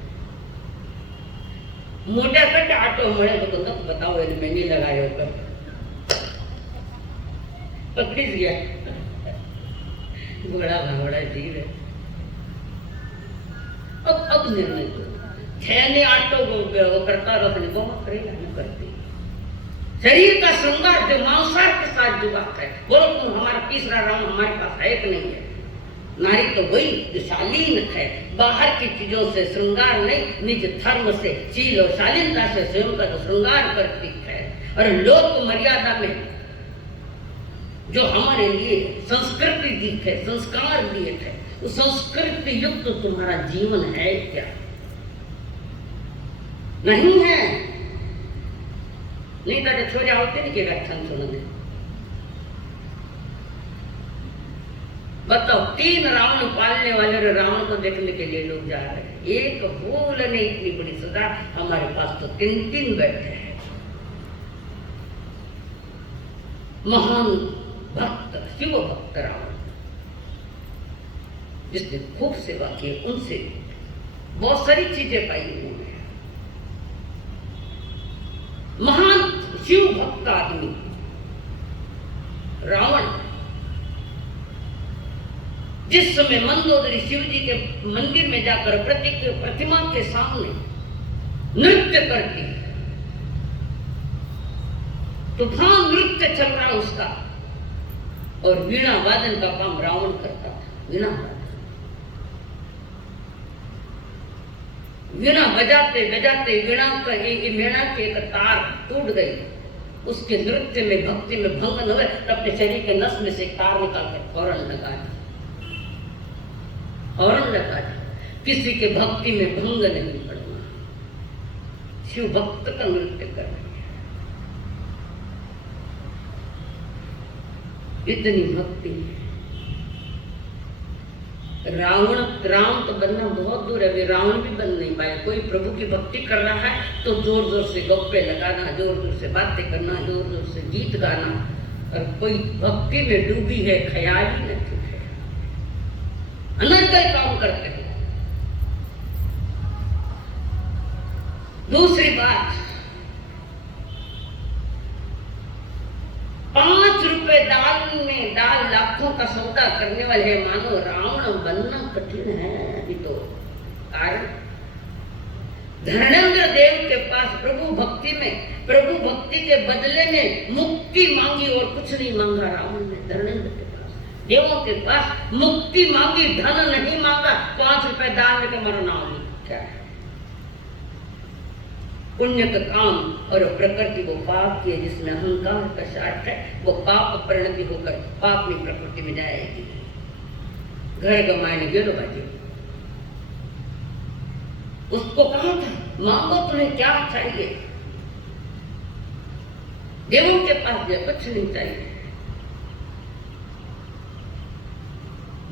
मोटा कट आटो मरे तो नक बताओ, मैंने लगाए होकर पकड़ी दिया। घोड़ा भावड़ा जीव है। अब निर्णय दो, छेने आटो वो करता रहो, वो मत करेगा, नहीं करती। शरीर का श्रृंगार जो मांसाहार के साथ जुड़ा है, बोलो तुम हमारा तीसरा राउंड हमारे पास है कि नहीं है? नारी तो वही जो शालीन है, बाहर की चीजों से श्रृंगार नहीं, निज धर्म से शील और शालीनता से स्वयं का जो श्रृंगार करती है। और लोक मर्यादा में जो हमारे लिए संस्कृति दी है, संस्कार दिए थे, उस संस्कृति युक्त तो तुम्हारा जीवन है क्या? नहीं है। नहीं तो छोरे होते नहीं कि व्याख्यान सुनने। बताओ, 3 रावण पालने वाले और रावण को देखने के लिए लोग जा रहे हैं। एक भूल ने इतनी बड़ी सजा, हमारे पास तो 3 बैठे हैं। महान भक्त, शिव भक्त रावण, जिसने खूब सेवा की, उनसे बहुत सारी चीजें पाई उन्होंने। महान शिव भक्त आदमी रावण जिस समय मंदोदरी शिव जी के मंदिर में जाकर प्रतिमा के सामने नृत्य करती, तूफान नृत्य चल रहा उसका, और वीणा वादन का काम रावण करता था। वीणा बजाते बजाते वीणा की एक तार टूट गई। उसके नृत्य में भक्ति में भंग न हुए तो अपने शरीर के नस में से तार निकाल कर हॉर्न लगा दी। किसी के भक्ति में भंग नहीं पड़ना। शिव भक्त का नृत्य कर रही है, इतनी भक्ति। राम तो बनना बहुत दूर है, अभी रावण भी बन नहीं पाए। कोई प्रभु की भक्ति कर रहा है तो जोर जोर से गप्पे लगाना, जोर जोर से बातें करना, जोर जोर से गीत गाना, और कोई भक्ति में डूबी है, ख्याल ही नहीं है, अनर्गल काम करते हैं। दूसरी बात, 5 रुपए दाल लाखों का सौदा करने वाले है। मानो रावण बनना कठिन है अभी तो। कारण धर्मेंद्र देव के पास प्रभु भक्ति के बदले में मुक्ति मांगी और कुछ नहीं मांगा रावण ने। धर्मेंद्र के पास, देवों के पास मुक्ति मांगी, धन नहीं मांगा। 5 रुपए दान में तुम्हारा नाम क्या है? पुण्य का काम और प्रकृति वो पाप की है, जिसमें अहंकार का साथ है, वो पाप परिणति होकर पाप में प्रकृति में जाएगी। घर गमाने गेलो बाजी, उसको कहा था मांगो तुम्हें क्या चाहिए। देवों के पास जो कुछ नहीं चाहिए,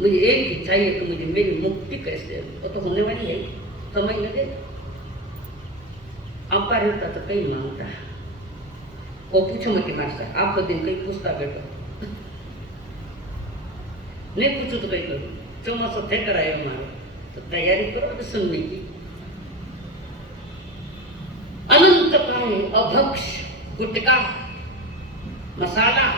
मुझे एक ही चाहिए कि मुझे मेरी मुक्ति कैसे, वो तो होने वाली है, समय लगेगा। आप रहता तो कई मांगता है, वो पूछो मत मास्टर, आप तो दिन कहीं पूछता बैठो, नहीं पूछो तो कहीं करो, चौमासा थे कराए हमारे, तो तैयारी करो तो सुनने की। अनंत काय अभक्ष गुटका मसाला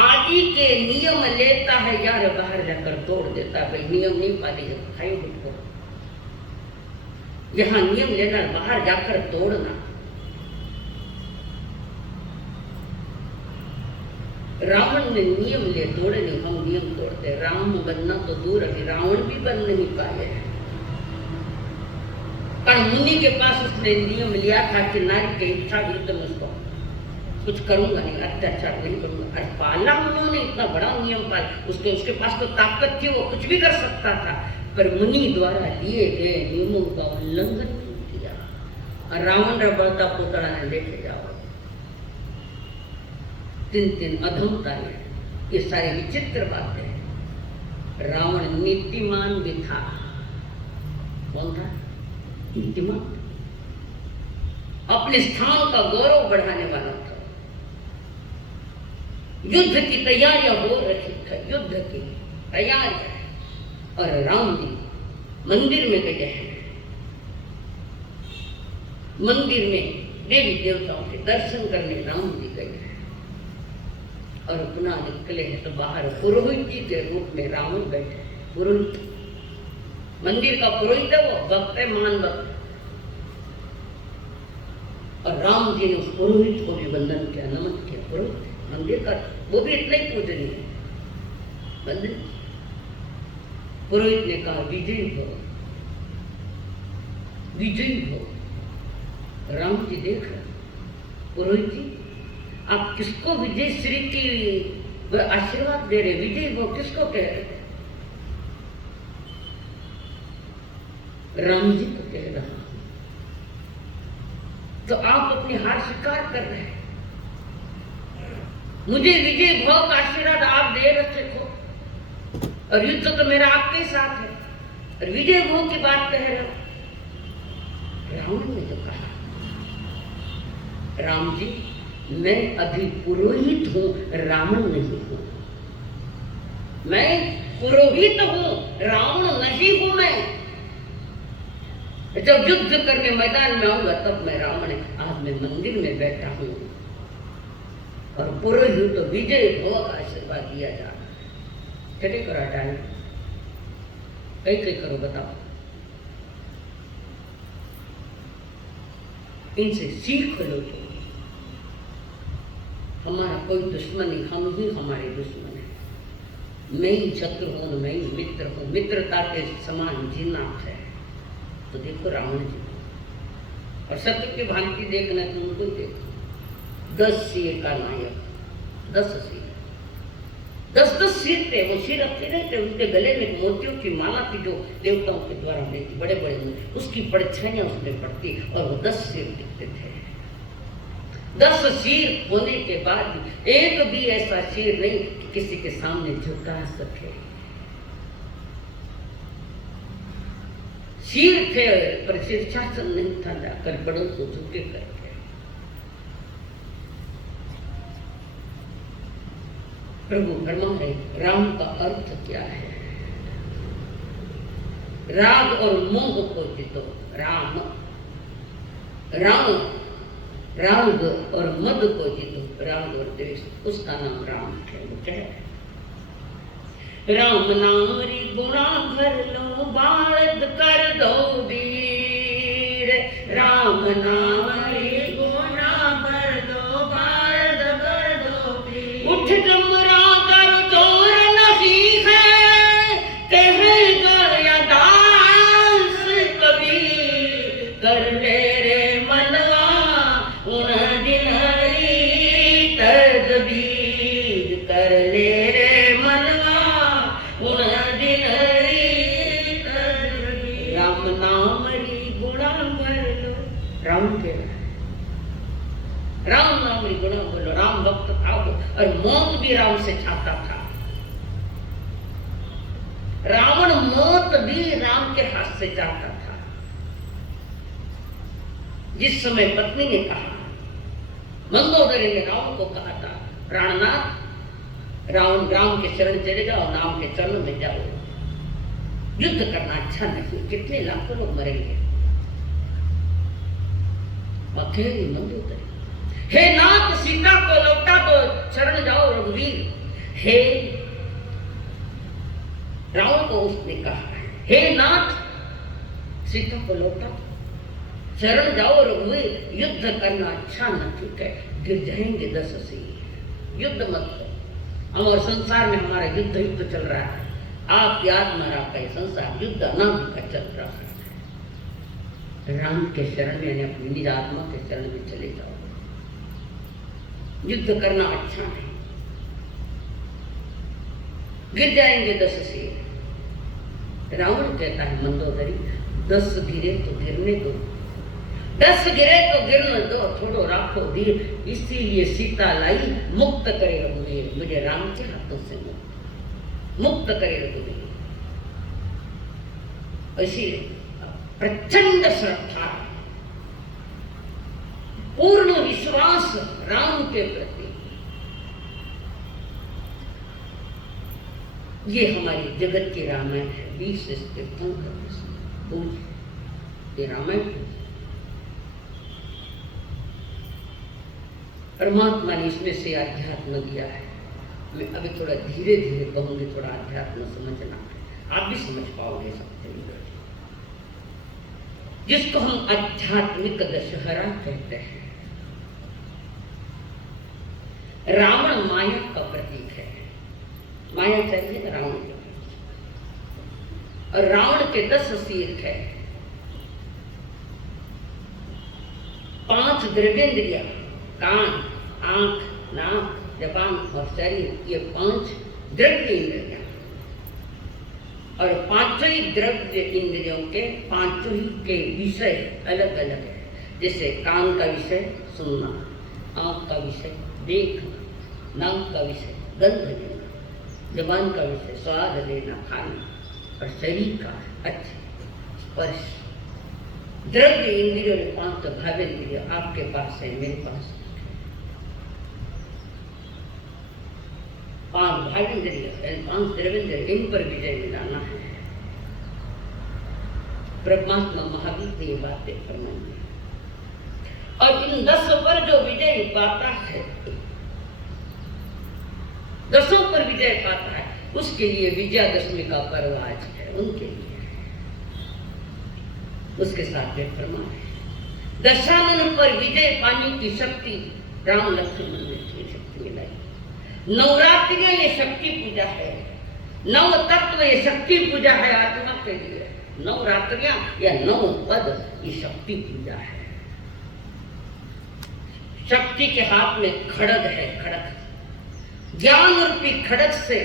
आदि के नियम लेता है यार, बाहर जाकर तोड़ देता है। भाई नियम नहीं पाली जब खाई गुटको, यहाँ नियम लेना, बाहर जाकर तोड़ना। रावण ने नियम ले तोड़े नहीं, हम नियम तोड़ते। राम बनना तो दूर, अभी रावण भी बन नहीं पाए। पर मुनि के पास उसने नियम लिया था कि नारी की इच्छा विरुद्ध में उसको कुछ करूंगा नहीं, अत्याचार नहीं करूंगा। अरे पाला उन्होंने, इतना बड़ा नियम पाला, उसके पास तो ताकत थी, वो कुछ भी कर सकता था। पर मुनि द्वारा दिए गए नियमों का उल्लंघन किया, और रावण बढ़ता पुतला ने लेके जाओ। 3 अधमता है, ये सारी विचित्र बातें। रावण नीतिमान भी था। कौन था नीतिमान? अपने स्थान का गौरव बढ़ाने वाला था। युद्ध की तैयारियां हो रही थी, युद्ध की तैयारियां, और राम जी मंदिर में गए हैं। मंदिर में देवी देवताओं के दर्शन करने राम जी गए हैं, और पुनः निकले हैं तो बाहर पुरोहित जी के रूप में रावण बैठे। पुरोहित, मंदिर का पुरोहित है, वो भक्त है, महान भक्त। और राम जी ने उस पुरोहित को भी वंदन किया, नमन किया। पुरोहित मंदिर का, वो भी इतना ही पूजनीय है, वंदन। पुरोहित ने कहा विजयी हो, विजयी हो। राम जी देख रहे, पुरोहित जी आप किसको विजय श्री की आशीर्वाद दे रहे? विजयी हो किसको कह रहे? राम जी को कह रहा हूं। तो आप अपनी हार स्वीकार कर रहे हैं। मुझे विजय भाव का आशीर्वाद आप दे रहे हो, और युद्ध तो मेरा आपके साथ है, और विजय भाव की बात कह रहे हो। रावण ने जो कहा, राम जी मैं अभी पुरोहित हूं, रावण नहीं हूं। मैं पुरोहित हूं, रावण नहीं हूं। मैं जब युद्ध करके मैदान में आऊंगा तब मैं रावण। आज मैं मंदिर में बैठा हूं, और पुरोहित तो विजय भव का आशीर्वाद दिया जा रहा है। चले करो आचार्य, कई करो बताओ। इनसे सीख लो। तो हमारा कोई दुश्मन नहीं, हम ही हमारे दुश्मन है। मैं ही शत्रु हूं, मैं ही मित्र हूं। मित्रता के समान जीना है। तो देखो रावण जी और शत्रु की भांति देखना तो उनको ही देखो। 10 सिर का नायक, 10 सिर, 10 सिर थे। वो सिर रखते नहीं थे, उनके गले में मोतियों की माला थी जो देवताओं के द्वारा नहीं थी, बड़े बड़े, उसकी परछाइयां उसमें पड़ती और वो 10 सिर दिखते थे। 10 सिर होने के बाद भी एक भी ऐसा सिर नहीं कि किसी के सामने झुका सके। सिर थे पर शीर्षासन नहीं था, जाकर बड़ों को झुके करके। प्रभु फरमा रहे राम का अर्थ क्या है। राग और मोह को जीतो। राम राम राग और मद को जीतो। राग और द्वेष, उसका नाम राम है। राम नाम री गुणा भर लो, बालद कर दो वीर। राम नाम री गुणा भर दो, बालद कर दो वीर। उठ जमरा कर जोर नहीं है, कह गया दास कबीर। कर ले रे मनवा उन दिन हरी तदबीर। कर ले रे राम नाम री गुणा बोलो। राम भक्त था वो, और मौत भी राम से चाहता था। रावण मौत भी राम के हाथ से चाहता था। जिस समय पत्नी ने कहा, मंदोदरी ने राम को कहा था, प्राणनाथ राम के शरण चले जाओ, राम के चरण में जाओ, युद्ध करना अच्छा नहीं, कितने लाखों लोग मरेंगे। अकेली मंदोदरी, हे नाथ सीता को लौटा दो, शरण जाओ रघुवीर। हे रावण को उसने कहा, हे नाथ सीता को लौटा दो, शरण जाओ रघुवीर। युद्ध करना अच्छा न ठीक है, गिर जाएंगे 10 सिर। युद्ध मत करो। हमारे संसार में हमारा युद्ध चल रहा है। आप याद मारा का संसार युद्ध अनादि का चल रहा है। राम के शरण में यानी अपनी निज आत्मा के शरण में चले जाओ। युद्ध करना अच्छा नहीं, गिर जाएंगे 10 सिर। रावण कहता है मंदोदरी 10 गिरे तो गिरने दो, 10 गिरे तो गिरने दो, थोड़ो राखो धीर। इसीलिए सीता लाई मुक्त करे रघुवीर। मुझे राम के हाथों से मुक्त करे रघुवीर। इसीलिए प्रचंड श्रद्धा, पूर्ण विश्वास राम के प्रति, ये हमारी जगत की रामायण है। 20 तीर्थंकर ये रामायण परमात्मा ने इसमें से अध्यात्म दिया है। मैं अभी थोड़ा धीरे धीरे कहूंगी, थोड़ा अध्यात्म समझना है, आप भी समझ पाओगे सकते हैं। जिसको हम आध्यात्मिक दशहरा कहते हैं। रावण माया का प्रतीक है। माया चाहिए ना रावण के, और रावण के 10 सिर है। 5 द्रव्येंद्रिया, कान, आंख, नाक, जबान और शरीर, ये 5 द्रव्य इंद्रियां, और 5 ही द्रव्य इंद्रियों के 5 ही के विषय अलग अलग है। जैसे कान का विषय सुनना, आंख का विषय देखना, नाक का विषय गंध लेना, जबान का विषय स्वाद लेना खाना, और शरीर का अच्छे स्पर्श। द्रव्य इंद्रियों में 5 भावेंद्रिय आपके पास है, मेरे पास है। 5 भावेंद्रिय, 5 द्रव्येंद्रिय, इन पर विजय दिलाना है। परमात्मा महावीर ने ये बातें फरमाई, और इन 10 पर जो विजय पाता है दसों पर विजय पाता है, उसके लिए विजयादशमी का पर्व आज है, उनके लिए। उसके साथ में प्रमाण है, दशानन पर विजय पाने की शक्ति राम लक्ष्मण ने शक्ति मिलाई। नवरात्रियां ये शक्ति पूजा है, नव तत्व ये शक्ति पूजा है आत्मा के लिए। नवरात्रियां या नव पद ये शक्ति पूजा है। शक्ति के हाथ में खड़ग है, खड़ग ज्ञान रूपी खड़ग से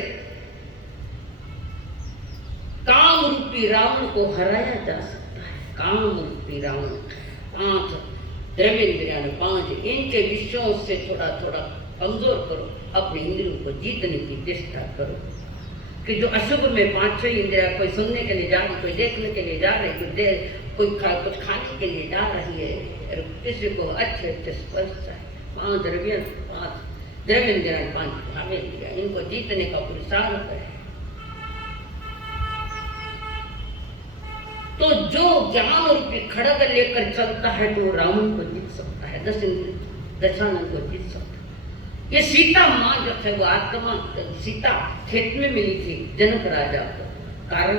काम रूपी रावण को हराया जा सकता है। काम रूपी रावण 5 द्रव्येंद्रियां 5 इनके विषयों से थोड़ा थोड़ा कमजोर करो, अपने इंद्रियों को जीतने की चेष्टा करो कि जो अशुभ में 5-6 इंद्रिया, कोई सुनने के लिए जा रही, कोई देखने के लिए जा रही, कोई कुछ खाने के लिए जा रही है, और किसी को अच्छे अच्छे स्पर्श है। 5 द्रव्येंद्रियां 5 भावेंद्रियां, इनको जीतने का पुरुषार्थ है। तो जो ज्ञान रूपी खड़ग लेकर चलता है तो रावण को जीत सकता है, दशानन को जीत सकता है। ये सीता माँ जो है वो आत्मा, सीता खेत में मिली थी जनक राजा को, कारण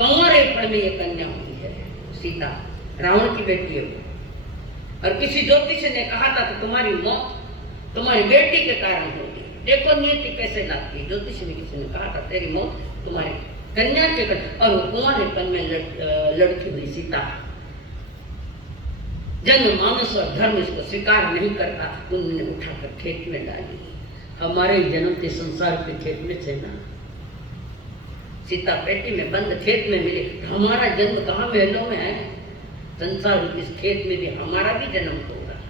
कंवरेपन में ये कन्या हुई है सीता, रावण की बेटी है वो। और किसी ज्योतिष ने कहा था कि तुम्हारी मौत तुम्हारी बेटी के कारण होगी। देखो नियति कैसे लाती है, ज्योतिष ने किसी ने कहा था तेरी मौत तुम्हारी कन्या के कारण, और वो कुंवारेपन में लड़की हुई सीता। जन मानस और धर्म इसको स्वीकार नहीं करता, उन्होंने उठाकर खेत में डाली। हमारे जन्मते संसार के खेत में से ना, सीता पेटी में बंद खेत में मिले, हमारा जन्म कहाँ महलों में है, संसार इस खेत में भी हमारा भी जन्म हो रहा है।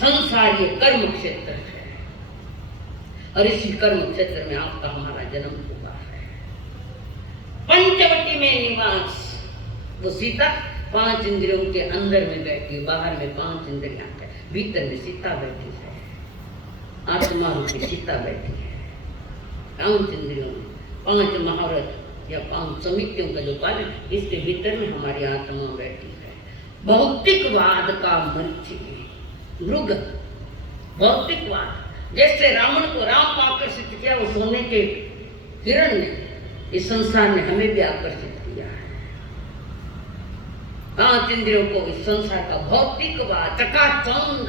संसार ये कर्म क्षेत्र है और इसी कर्म क्षेत्र में आपका हमारा जन्म हुआ है। पंचवटी में निवास, वो सीता 5 इंद्रियों के अंदर में बैठी, बाहर में 5 इंद्रियां है, भीतर में सीता बैठी है, आत्मा रूपी सीता बैठी है। 5 इंद्रियों में 5 महारथ या 5 समितियों का जो पालन, इसके भीतर में हमारी आत्मा बैठी है। भौतिकवाद का मृग, भौतिकवाद, जैसे रावण को राम को आकर्षित किया, वो सोने के हिरण ने इस संसार में हमें भी आकर्षित किया है। 5 इंद्रियों को इस संसार का भौतिकवाद, चकाचौंध,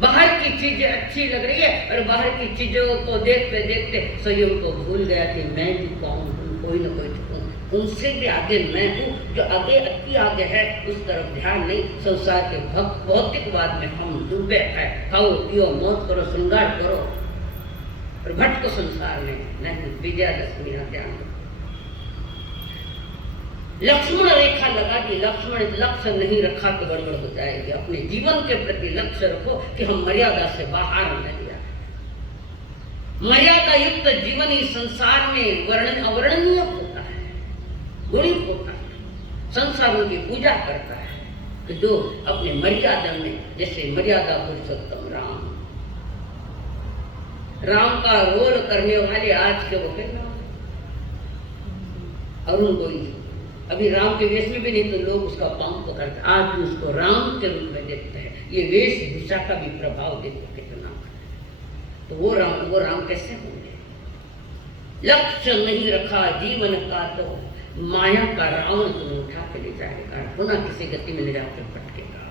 बाहर की चीजें अच्छी लग रही है और बाहर की चीजों को देखते देखते स्वयं को भूल गया कि मैं भी कौन हूँ, कोई न कोई हूँ, उनसे भी आगे मैं हूँ। जो आगे अति आगे है उस तरफ ध्यान नहीं, संसार के भौतिकवाद में हम डूबे हैं। खाओ पियो मौत करो श्रृंगार करो और भटको संसार में नहीं। विजयादशमी का ध्यान रखो। लक्ष्मण रेखा लगा दी, लक्ष्मण लक्ष्य नहीं रखा तो गड़बड़ हो जाएगी। अपने जीवन के प्रति लक्ष्य रखो कि हम मर्यादा से बाहर न जाए। मर्यादा युक्त जीवन इस संसार में अवर्णनीय होता है, गुणित होता है। संसार उनकी पूजा करता है कि जो अपने मर्यादा में, जैसे मर्यादा पुरुषोत्तम राम का रोल करने वाले आज के वो कहना अरुण गोविल, अभी राम के वेश में भी नहीं तो लोग उसका पांव पकड़ते, आज भी उसको राम के रूप में देखते हैं। ये वेशभूषा का भी प्रभाव देखो कितना। तो वो राम कैसे होंगे? लक्ष्य नहीं रखा जीवन का तो माया का रावण तुम्हें उठा के ले जाएगा, पुनः किसी गति में ले जाकर भटकेगा।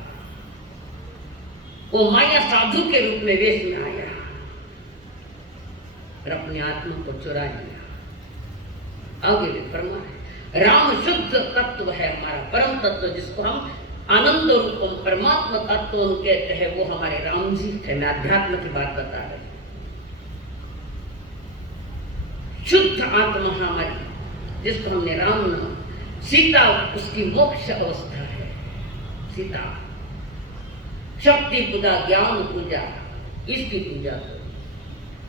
वो माया साधु के रूप में वेश में आया और अपनी आत्मा को चुरा लिया। आगे भी फरमाया है, राम शुद्ध तत्व है, हमारा परम तत्व, जिसको हम आनंद रूपम परमात्मा तत्व कहते हैं, वो हमारे राम जी थे। मैं अध्यात्म की बात बता रही। शुद्ध आत्मा हमारी, जिसको हमने राम नाम, सीता उसकी मोक्ष अवस्था है। सीता शक्ति पूजा, ज्ञान पूजा, इसकी पूजा करो।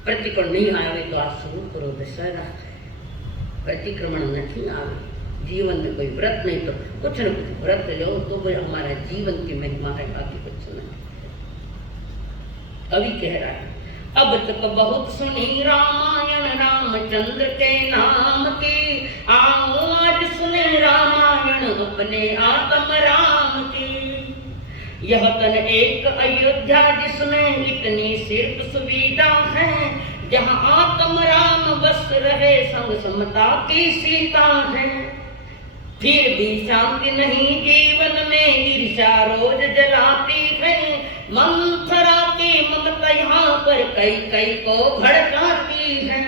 प्रतिक्रमण नहीं आवे तो आज शुरू करो दशहरा है। प्रतिक्रमण नहीं आवे, जीवन में कोई व्रत नहीं तो कुछ न कुछ व्रत लो तो वो हमारा जीवन की महिमा है, बाकी कुछ नहीं। कवि कह रहा है, अब तक बहुत सुनी रामायण रामचंद्र के नाम की, आओ आज सुने रामायण अपने आत्म राम की। यह तन एक अयोध्या जिसमें इतनी सिर्फ सुविधा है, जहाँ आत्म राम बस रहे संग समता की सीता है। फिर भी शांति नहीं जीवन में, ईर्ष्या रोज जलाती है। मंथरा की ममता यहाँ पर कई कई को भड़काती है।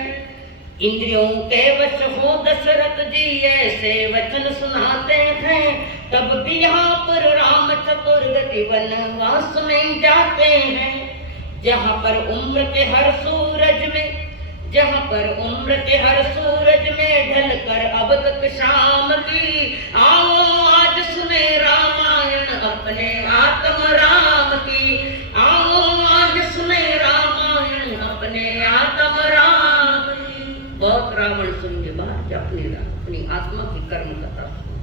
इंद्रियों के वश हो दशरथ जी ऐसे वचन सुनाते हैं, तब भी यहाँ पर राम चतुर्गति वनवास में जाते हैं। जहाँ पर उम्र के हर सूरज में, जहाँ पर उम्र के हर सूरज में ढलकर अब तक शाम की, आओ आज सुने रामायण अपने आत्म राम की। आओ आज सुने रामायण अपने आत्म राम की। बहुत रावण सुन के बाद अपनी आत्मा की कर्म कथा सुन,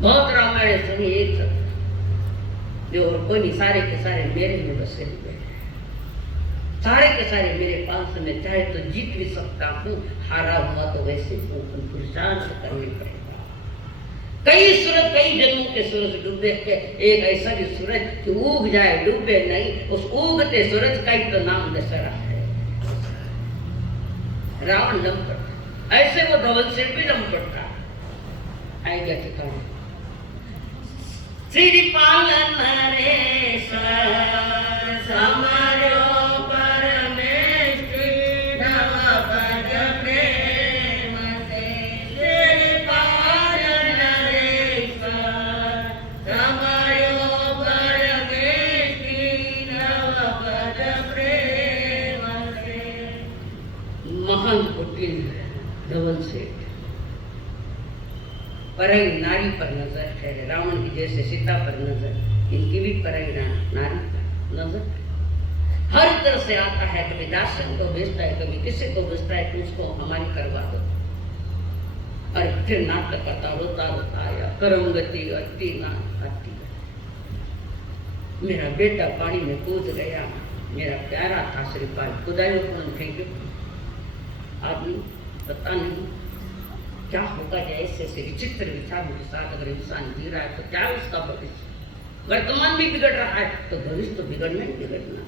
बहुत रामायण सुनी एक जो कोई नहीं, सारे के सारे मेरे में बसे हुए, सारे के सारे मेरे पास में, चाहे तो जीत भी सकता हूँ, हारा हुआ तो वैसे पुरुषार्थ करने पड़ेगा। कई सूरज, कई जन्मों के सूरज डूबे के, एक ऐसा भी सूरज कि उग जाए डूबे नहीं, उस उगते सूरज का ही तो नाम दशहरा है। रावण लम पड़ता, ऐसे वो धवल सिर भी लम पड़ता। आएगा ठिकाना श्री पालन नरेश समारो धवल सेठ। परई नारी पर नजर है, रावण की जैसे सीता पर नजर, इनकी भी परई नारी पर नजर। हर तरह से आता है, कभी दासन को भेजता है, कभी किसी को भेजता है कि उसको हमारी करवा दो, और फिर नाटक करता, रोता रोता आया, करमगति अति ना अति। मेरा बेटा पानी में कूद गया, मेरा प्यारा था श्रीपाल, खुदाई फेंके। आदमी पता नहीं क्या होगा, जैसे विचित्र विचार के साथ अगर इंसान जी रहा है तो क्या उसका भविष्य, वर्तमान भी बिगड़ रहा है तो भविष्य तो बिगड़ना ही बिगड़ना है।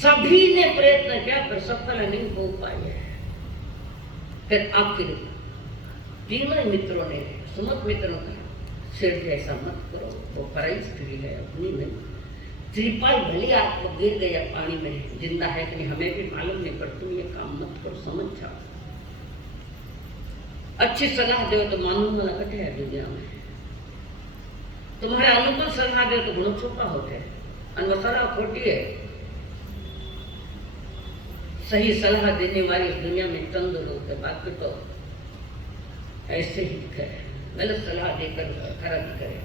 सभी ने प्रयत्न किया पर सफल नहीं हो पाए। फिर आखिर तीनों मित्रों ने, सुमत मित्रों ने सिर ऐसा मत करो, वो पराई स्त्री है, अपनी नहीं। श्रीपाल भले आपको गिर गया पानी में, जिंदा है कि नहीं हमें भी मालूम नहीं, पर तुम ये काम मत करो, समझ जाओ। अच्छी सलाह दो तो मानूंगा लगते है दुनिया में, तुम्हारे अनुकूल सलाह दो तो गुण छुपा होते हैं, और सलाह खोटी है। सही सलाह देने वाली इस दुनिया में चंद लोग हैं, बाकी तो ऐसे ही करे, गलत सलाह देकर खराब करे।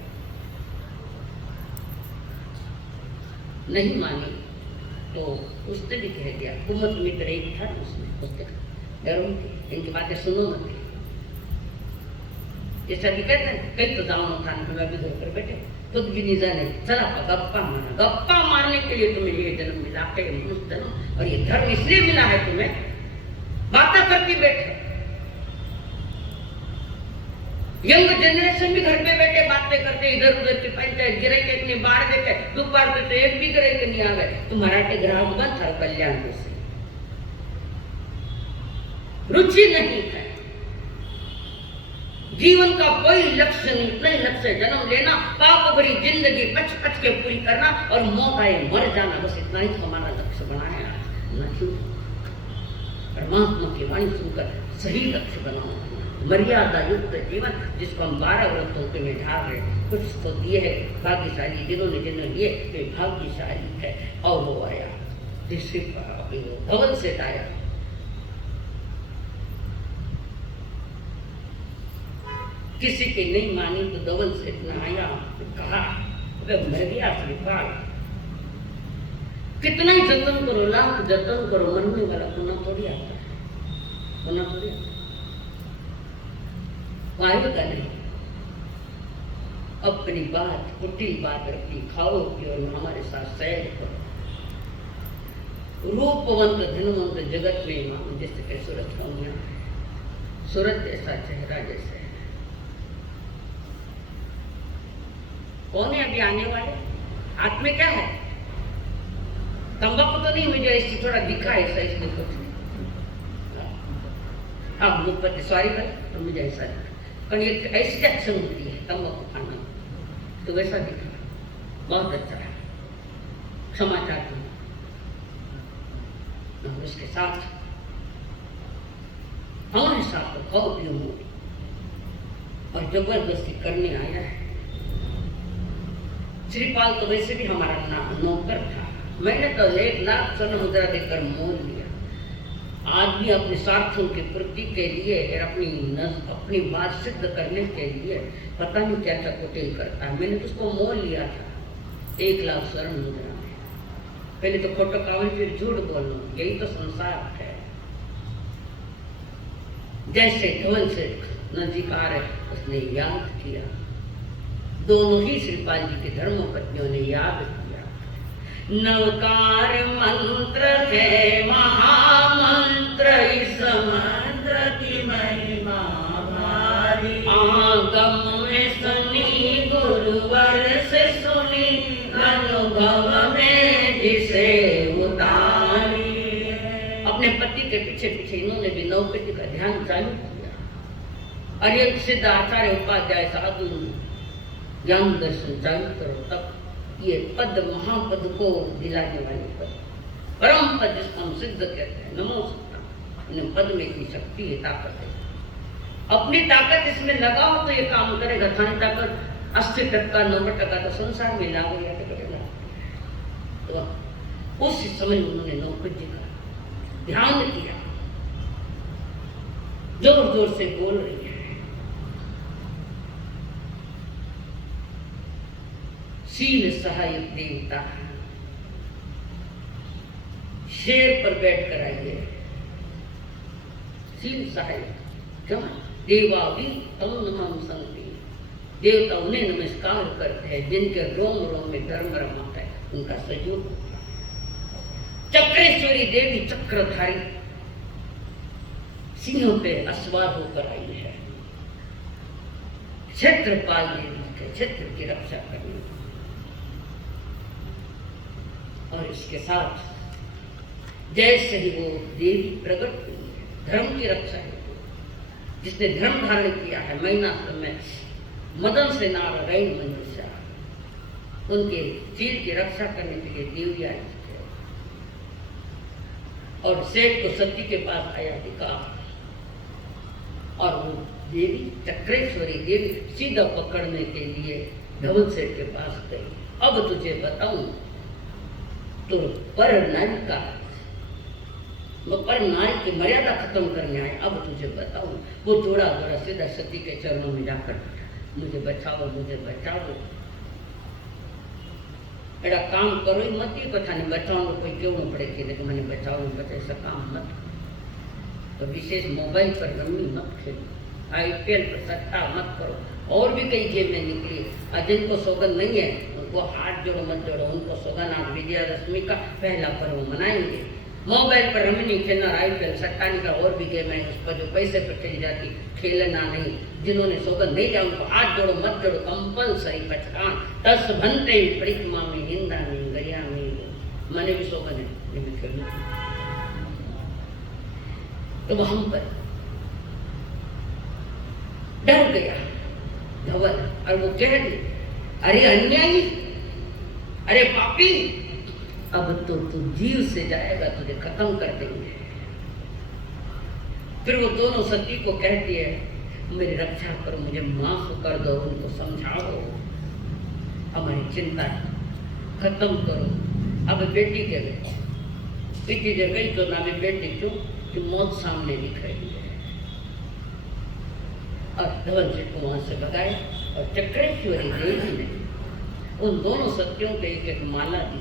नहीं मानी तो उसने भी कह दिया, कुमत मित्र एक था उसने, उसने डरो थी, इनकी बातें सुनो मत। जैसा कि कहते हैं कई तो दावनों खाने में भी घर पर बैठे, खुद भी नहीं जाने, चला गप्पा मारना, गप्पा मारने के लिए तुम्हें ये जन्म मिला है, मनुष्य जन्म, और ये धर्म इसलिए मिला है तुम्हें, बातें करती बैठे। यंग जनरेशन भी घर पे बैठे बातें करते, इधर उधर की पंचायत गिरे के इतनी बाढ़ देखे, दोपहर पे तो एक भी गिरे के नहीं आ गए। तुम्हारा के ग्राहक बंद था कल्याण से, रुचि नहीं है, जीवन का कोई लक्ष्य नहीं, इतना ही लक्ष्य है जन्म लेना, पाप भरी जिंदगी पच पच के पूरी करना, और मौत आए मर जाना, बस इतना ही तो हमारा लक्ष्य बनाया। नहीं, परमात्मा की वाणी सुनकर सही लक्ष्य बनाओ, मर्यादा युक्त जीवन, जिसको हम 12 व्रतों के में ढाल रहे। कुछ तो दिए है भाग्यशाली, जिन्होंने लिए वे भाग्यशाली है। और वो आया धवल सेठ आया, किसी की नहीं मानी तो धवल सेठ ने आया, कहा मर गया श्रीपाल, कितना ही जतन करो, लाख जतन करो, मरने वाला पुनः थोड़ी आता है, पुनः थोड़ी आता है, वायु का नहीं। अपनी बात, कुटिल बात रखी, खाओ पियो, हमारे साथ सैर करो, रूपवंत धनवंत जगत में मानो, जैसे कि सूरज का मियाँ, सूरज जैसा चेहरा जैसे कौन है अभी आने वाले? हाथ में क्या है? तंबाकू तो नहीं, मुझे ऐसी थोड़ा दिखा ऐसा इसमें कुछ। हाँ मुझ पर सॉरी भाई, तो मुझे ऐसा दिखा, पर ये ऐसी एक्शन होती है तंबाकू खाना, तो वैसा दिखा। बहुत अच्छा है, क्षमा चाहती हूँ। उसके साथ हमारे साथ तो खाओ पियो और जबरदस्ती करने आया है। श्रीपाल तो वैसे भी हमारा नौकर था, मैंने तो 1 लाख स्वर्ण मुद्रा देकर मोल लिया। आज भी अपने स्वार्थों की पूर्ति के लिए अपनी बात सिद्ध करने के लिए पता नहीं क्या क्या कुटिल करता है। मैंने तो उसको मोल लिया था 1 लाख स्वर्ण मुद्रा में। पहले तो खोटो कावल, फिर झूठ बोलना, यही तो संसार है। जैसे धवल से नजदीक आ रहे उसने याद किया, दोनों ही श्रीपाल जी की धर्मपत्नियों ने याद किया। नवकार मंत्र है महामंत्र, इस मंत्र की महिमा भारी। आगम में सुनी गुरुवर से सुनी, अनुभव में जिसे उतारी। अपने पति के पीछे पीछे इन्होंने भी नौकरी का ध्यान चालू किया। अरियत सिद्ध आचार्य उपाध्याय साधु ज्ञान दर्शन चालू करो, तब ये पद महापद को दिलाने वाले पद, परम पद जिसको हम सिद्ध कहते हैं, नमो सिद्ध। इन पद में इतनी शक्ति है, ताकत है। अपनी ताकत इसमें लगाओ तो ये काम करेगा। थानी ताकत 80%, 90% तो संसार में लागू या तो करेगा। तो उस समय उन्होंने नौकर जी का ध्यान किया, जोर जोर से बोल रही है। शील सहायक देवता, शेर पर बैठ कर आइए। शील सहायक क्यों? देवावि तम नमः संति, देवता उन्हें नमस्कार करते हैं जिनके रोम रोम में धर्म रमाता है, उनका सहयोग होता है। चक्रेश्वरी देवी चक्रधारी सिंहों पे अस्वार होकर आई है। क्षेत्रपाल देवी के क्षेत्र की रक्षा करने, और इसके साथ जैसे ही वो देवी प्रकट हुई है, धर्म की रक्षा है। जिसने धर्म धारण किया है, महीना समय मदन से नारायण मनुष्य, उनके चील की रक्षा करने के लिए देवी आई है। और सेठ को सती के पास आया दिखा, और वो देवी चक्रेश्वरी देवी सीधा पकड़ने के लिए धवल सेठ के पास गई। अब तुझे बताऊं तो पर नारी का, वो पर नारी की मर्यादा खत्म करने आए। अब तुझे बताऊं, वो थोड़ा थोड़ा सीधा सती के चरणों में जाकर मुझे बचाओ, मुझे बचाओ। एड़ा काम करो ही मत, ये कथा ने बचाओ कोई क्यों न पड़े कि मैंने बचाओ बचे, ऐसा काम मत। तो विशेष मोबाइल पर रमी मत खेलो, IPL पर सट्टा मत करो। और भी कई गेमें निकली, जिनको सौगंध नहीं है उनको हाथ जोड़ो मत जोड़ो, उनको सौगंध आज विजयादशमी का पहला पर्व मनाएंगे। मोबाइल पर रमनी खेलना, IPL सट्टा निकला, और भी गेम है उस पर जो पैसे पर खेली जाती, खेलना नहीं। जिन्होंने सौगंध नहीं दिया उनको हाथ जोड़ो मत जोड़ो, कंपलसरी पचकान। 10 घंटे परिक्रमा में, निंदा में, गरिया में, मैंने भी सौगंध है मैं खेलना। तो हम पर डर गया धवल, और वो कह दी, अरे अन्यायी, अरे पापी, अब तो तू जीव से जाएगा, तुझे खत्म कर देंगे। फिर वो दोनों सती को कहती है, मेरी रक्षा करो, मुझे माफ कर दो, उनको समझाओ, हमारी चिंता खत्म करो। अब बेटी के गए, बेटी जब गई तो नामे बेटी क्यों कि मौत सामने दिख रही है। और धवल सेठ को वहां से भगाए, और चक्रेश्वरी देवी ने उन दोनों सत्यों के एक एक माला दी,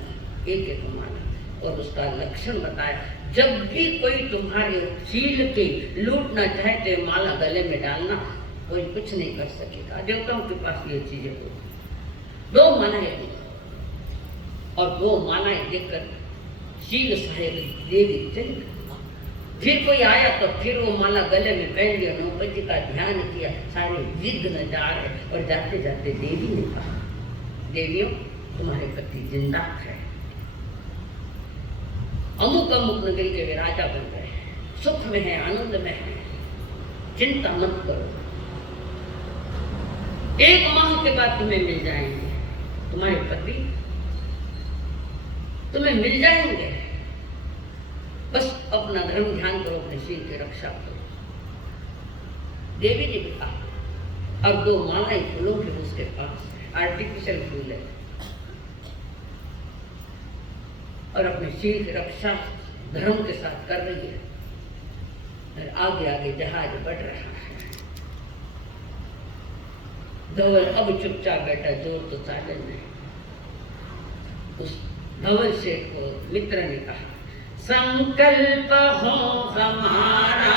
एक एक माला, और उसका लक्षण बताया। जब भी कोई तुम्हारे चील की लूटना चाहे तो माला गले में डालना, कोई कुछ नहीं कर सकेगा। देवताओं के पास ये चीजें होती। 2 मालाएं दी, और 2 मालाएं देखकर शील साहेब देवी चली। फिर कोई आया तो फिर वो माला गले में पहन लिया, नौपति का ध्यान किया, सारे विघ्न जा रहे। और जाते जाते देवी ने कहा, देवियों तुम्हारे पति जिंदा है, अमुक अमुक नगरी के वे राजा बन गए, सुख में है, आनंद में है, चिंता मत करो, 1 माह के बाद तुम्हें मिल जाएंगे, तुम्हारे पति तुम्हें मिल जाएंगे। बस अपना धर्म ध्यान करो, अपने शील की रक्षा करो। देवी ने भी कहा, अब 2 मालाएं फूलों की उसके पास, आर्टिफिशियल फूल है, और अपने शील की रक्षा धर्म के साथ कर रही है, और आगे आगे जहाज बढ़ रहा है। धवल अब चुपचाप बैठा, जोर तो चाले नहीं। उस धवल शेख को मित्र ने कहा, संकल्प हो हमारा